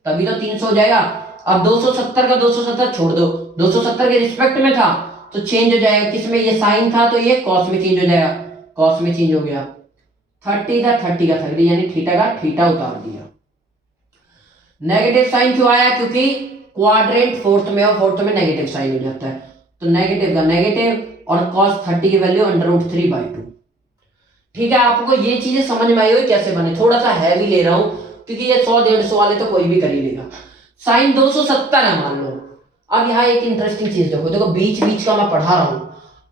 तभी तो 300 हो जाएगा। अब 270 का 270 छोड़ दो, 270 के रिस्पेक्ट में था तो चेंज हो जाएगा किसमें, ये साइन था तो ये कॉस में चेंज हो जाएगा, कॉस में चेंज हो गया। 30 था 30 का 30, यानी थीटा का थीटा उतार दिया। नेगेटिव साइन क्यों आया, क्योंकि क्वाड्रेंट फोर्थ में और फोर्थ में नेगेटिव साइन हो जाता है, तो नेगेटिव का नेगेटिव और cos 30 की वैल्यू √3/2। ठीक है, आपको ये चीजें समझ में आई हुई कैसे बने। थोड़ा सा हैवी ले रहा हूं क्योंकि ये 100-150 वाले तो कोई भी कर ही लेगा। साइन 270 है मान लो। अब यहाँ एक इंटरेस्टिंग चीज देखो, देखो बीच बीच का मैं पढ़ा रहा हूं,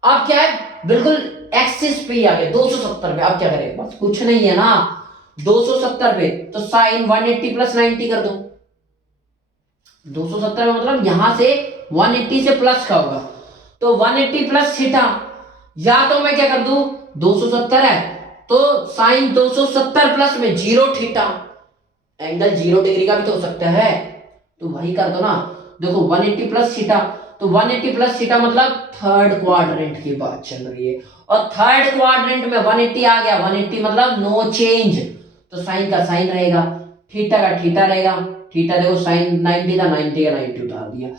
अब क्या है बिल्कुल एक्सिस पे ही आ गया 270 पे। अब क्या करें, बस कुछ नहीं है ना, 270 पे तो साइन 180 प्लस 90 कर दो। 270 में मतलब यहां से 180 से प्लस का होगा, तो 180 प्लस थीटा, या तो मैं क्या कर दूं 270 है तो साइन 270 प्लस में 0 थीटा, एंगल 0 डिग्री का भी तो हो सकता है, तो वही कर दो ना। देखो 180 प्लस थीटा, तो 180 प्लस थीटा मतलब थर्ड क्वाड्रेंट की बात चल रही है, और थर्ड क्वाड्रेंट में 180 आ गया, 180 मतलब नो चेंज, तो साइन का साइन रहेगा, थीटा का थीटा रहेगा। थीटा देखो साइन 90 था, 90 का 90 उतार दिया।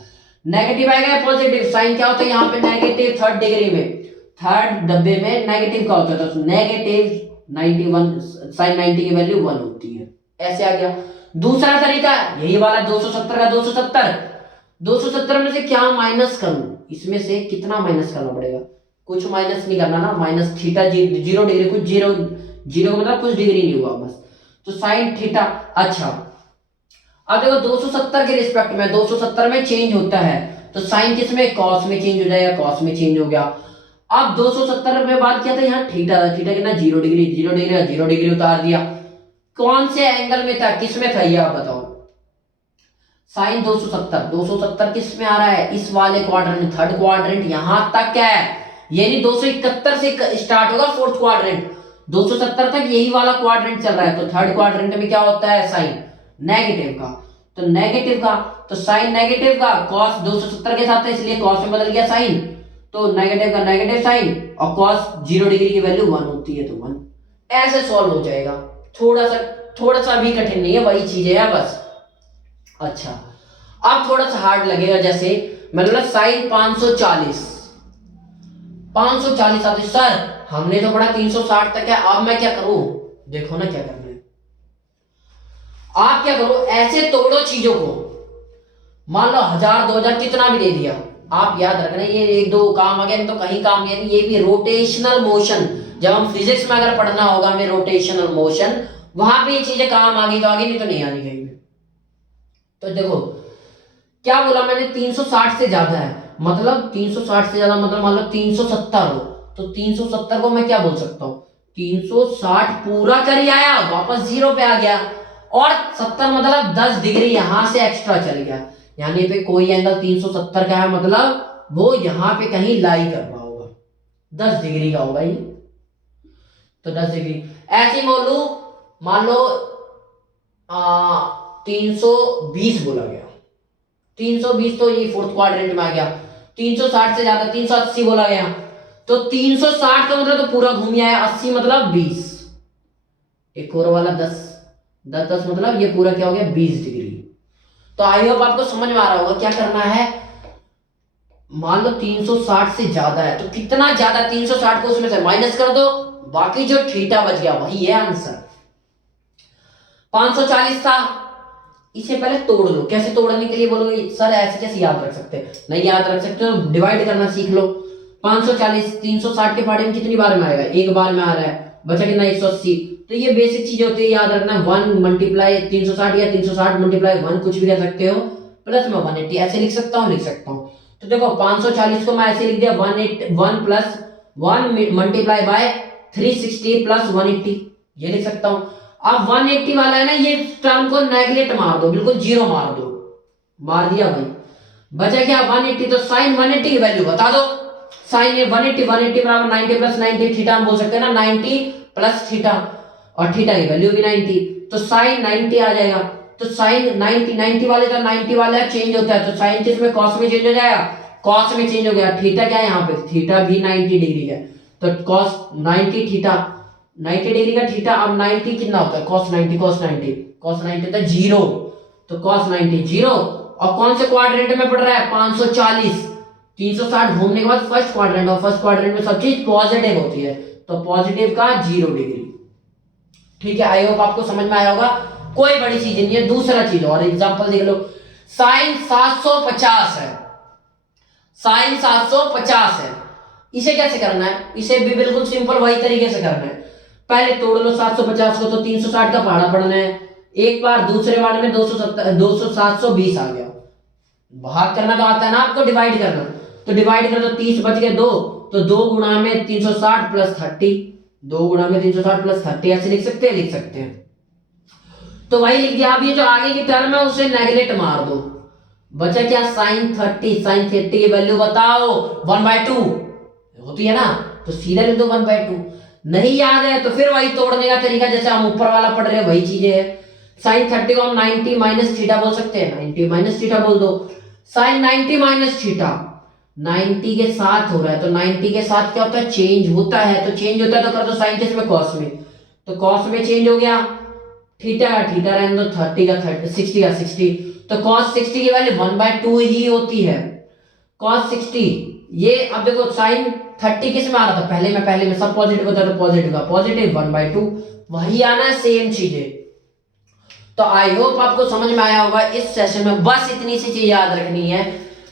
नेगेटिव आएगा पॉजिटिव, साइन क्या होता है यहाँ पे नेगेटिव थर्ड डिग्री में, थर्ड डब्बे में नेगेटिव का होता है, तो नेगेटिव 91 साइन 90 की वैल्यू 1 होती है, ऐसे आ गया। दूसरा तरीका यही वाला 270 का 270, 270 में से क्या माइनस करूं, इसमें से कितना माइनस करना पड़ेगा, कुछ माइनस नहीं करना ना, माइनस थीटा 0 डिग्री, कुछ 0 0 का मतलब कुछ डिग्री नहीं हुआ बस, तो साइन थीटा। अच्छा अब देखो 270 के रिस्पेक्ट में 270 में चेंज होता है, तो साइन किस में कॉस में चेंज हो जाएगा, कॉस में चेंज हो गया। अब 270 में बात किया था यहाँ थीटा था, थीटा कितना 0 डिग्री, 0 डिग्री 0 डिग्री उतार दिया। कौन से एंगल में था, किस में था ये आप बताओ, साइन 270 किस में आ रहा है, इस वाले क्वाड्रेंट, थर्ड क्वाड्रेंट यहां तक है, यानी 271 से स्टार्ट होगा फोर्थ क्वाड्रेंट, 270 तक यही वाला क्वाड्रेंट चल रहा है, तो थर्ड क्वाड्रेंट में क्या होता है साइन नेगेटिव का, तो नेगेटिव का, तो साइन नेगेटिव का कॉस 270 के साथ है इसलिए कॉस में बदल गया साइन, तो नेगेटिव का नेगेटिव साइन, और कॉस 0 डिग्री की वैल्यू 1 होती है, तो 1 ऐसे सॉल्व हो जाएगा। थोड़ा सा भी कठिन नहीं है, वही चीजें है बस। अच्छा अब थोड़ा सा हार्ड लगेगा, जैसे मतलब साइन 540 आती, सर हमने तो पढ़ा 360 तक है, अब मैं क्या करूं, देखो ना क्या करना है, आप क्या करो ऐसे तोड़ो चीजों को, मान लो 1000-2000 कितना भी दे दिया, आप याद रखना ये 1-2 काम आ गया तो कहीं काम नहीं, ये भी रोटेशनल मोशन, जब हम फिजिक्स में अगर पढ़ना होगा हमें रोटेशनल मोशन, वहां पे ये चीजें काम आ गई तो आगे, नहीं तो नहीं आनी कहीं भी। तो देखो क्या बोला मैंने, 360 से ज्यादा है, मतलब 360 से ज्यादा मतलब मान लो 370 हो, तो 370 को मैं क्या बोल सकता हूँ, 360 पूरा कर ही आया वापस 0 पे आ गया, और 70 मतलब 10 डिग्री यहां से एक्स्ट्रा चल गया, यानी पे कोई एंगल 370 का है, मतलब वो यहां पे कहीं लाई कर रहा होगा, 10 डिग्री का होगा ये, तो 10 डिग्री ऐसे बोलू, मान लो 320 बोला गया, 320 तो ये फोर्थ क्वाड्रेंट में आ गया, 360 से ज्यादा 380 बोला गया, तो 360 का मतलब तो पूरा घूम आया, 80 मतलब 20, एक और वाला 10, 10 10 मतलब ये पूरा क्या हो गया 20 डिग्री। तो आई होप आपको समझ में आ रहा होगा क्या करना है। मान लो 360 से ज्यादा है तो कितना ज्यादा, 360 को उसमें से माइनस कर दो, बाकी जो थीटा बच गया वही है आंसर। 540 था, इसे पहले तोड़ लो। कैसे तोड़ने के लिए बोलोगे सर ऐसे कैसे याद रख सकते हैं, नहीं याद रख सकते तो डिवाइड करना सीख लो। 540 360 के पहाड़े में कितनी बार में आएगा, एक बार में आ रहा है, बचा कितना 180। तो ये बेसिक चीज होती है याद रखना, 1 मल्टीप्लाई 360 या 360 मल्टीप्लाई 1 कुछ भी कर सकते हो, प्लस में 180 ऐसे लिख सकता हूँ, लिख सकता हूँ। तो देखो 540 को मैं ऐसे लिख दिया 1 प्लस 1 मल्टीप्लाई बाय 360 प्लस 180, ये लिख सकता हूँ। अब 180 वाला है ना, ये टर्म को नेगलेक्ट मार दो, बिल्कुल जीरो मार दो, मार दिया भाई, बचा क्या 180। तो साइन 180 की वैल्यू बता दो, साइन 180 बराबर 90 प्लस 90 थीटा हम बोल सकते हैं ना, 90 प्लस थीटा, और थीटा की वैल्यू भी 90, तो साइन 90 आ जाएगा। तो साइन 90 वाले का 90 वाला चेंज होता है, तो साइन किस में, कॉस में चेंज हो जाएगा, कॉस में चेंज हो गया। थीटा क्या है यहाँ पे, थीटा भी 90 डिग्री है, तो कॉस 90 थीटा, 90 डिग्री का थीटा। अब 90 कितना होता है, cos 90 होता है 0, तो cos 90 0। और कौन से क्वाड्रेंट में पड़ रहा है, 540, 360 घूमने के बाद फर्स्ट क्वाड्रेंट, और फर्स्ट क्वाड्रेंट में सब चीज पॉजिटिव होती है, तो पॉजिटिव का 0 डिग्री। ठीक है, आई होप आपको समझ में आया होगा, कोई बड़ी चीज नहीं है। दूसरा चीज और एग्जांपल देख लो, साइन 750 है, साइन 750 है, इसे कैसे करना है, इसे भी बिल्कुल सिंपल वही तरीके से करना है। पहले तोड़ लो 750 को, तो 360 का पहाड़ा पढ़ना है, एक बार दूसरे बार में 720 आ गया, भाग करना तो आता है ना आपको, डिवाइड करना, तो डिवाइड कर दो, 30 बच गए 2, तो 2 गुणा में 360 प्लस 30, 2 गुणा में 360 प्लस 30 ऐसे लिख सकते हैं, लिख सकते हैं। तो वही लिख दिया। अब ये जो आगे की टर्म है उसे नेगलेक्ट मार दो, बचा क्या साइन 30, साइन 30 की वैल्यू बताओ 1/2 होती है ना, तो सीधा लिख दो 1/2। नहीं याद है तो फिर वही तोड़ने का तरीका जैसे हम ऊपर वाला पढ़ रहे हैं वही चीजें है। साइन 30 को हम 90 माइनस थीटा बोल सकते हैं, 90 माइनस थीटा बोल दो। साइन 90 माइनस थीटा 90 के साथ हो रहा है, तो 90 के साथ क्या होता है, चेंज होता है, तो चेंज होता है तो कर दो साइन किस में, कॉस में, तो कॉस में चेंज हो गया, थीटा का थीटा रहने दो, 30 का 30, 60 का 60, तो कॉस 60 की वैल्यू 1/2 ही होती है, कॉस 60। ये अब देखो साइन 30 किस में आ रहा था, पहले में सब पॉजिटिव होता है, तो पॉजिटिव का पॉजिटिव 1/2, वही आना है सेम चीजें। तो आई होप आपको समझ में आया होगा। इस सेशन में बस इतनी सी चीज याद रखनी है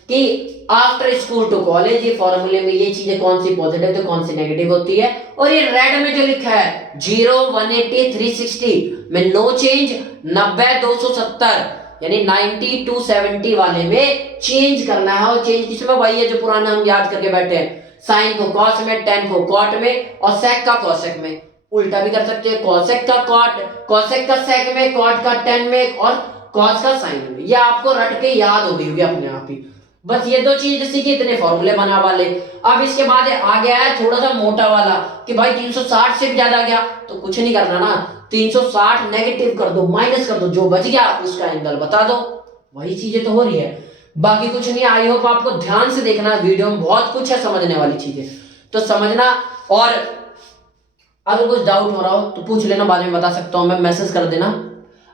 कि आफ्टर स्कूल टू कॉलेज ये फॉर्मूले में ये चीजें कौन सी पॉजिटिव तो कौन सी नेगेटिव होती है, और ये रेड में जो लिखा है 0 180 360 में नो चेंज, 90 270 यानी 90 270 वाले में चेंज करना है, और चेंज किसमें, वही है जो पुराना हम याद करके बैठे हैं, साइन को कॉस में, टेन को कॉट में, और सेक का कॉसेक में। उल्टा भी कर सकते हैं, कॉसेक का कॉट, कॉसेक का सेक में, कॉट का टेन में, और कॉस का साइन में। ये आपको रट के याद हो गई होगी अपने आप ही। बस ये दो चीज सीखी, इतने फॉर्मूले बना वाले। अब इसके बाद आ गया है थोड़ा सा मोटा वाला कि भाई 360 से भी ज्यादा गया तो कुछ नहीं करना ना, 360 नेगेटिव कर दो, माइनस कर दो, जो बच गया उसका एंगल बता दो, वही चीजें तो हो रही है, बाकी कुछ नहीं। आई होप आपको ध्यान से देखना, वीडियो में बहुत कुछ है समझने वाली चीजें, तो समझना। और अगर कुछ डाउट हो रहा हो तो पूछ लेना, बाद में बता सकता हूं मैं, मैसेज कर देना।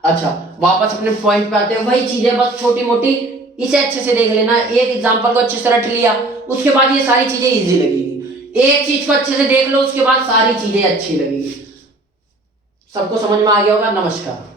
अच्छा, वापस अपने पॉइंट पे आते हैं, वही चीजें बस छोटी मोटी, इसे अच्छे से देख लेना। एक एग्जांपल को अच्छे से रट लिया, उसके बाद ये सारी चीजें इजी लगेगी। एक चीज को अच्छे से देख लो, उसके बाद सारी चीजें अच्छी लगेगी। सबको समझ में आ गया होगा। नमस्कार।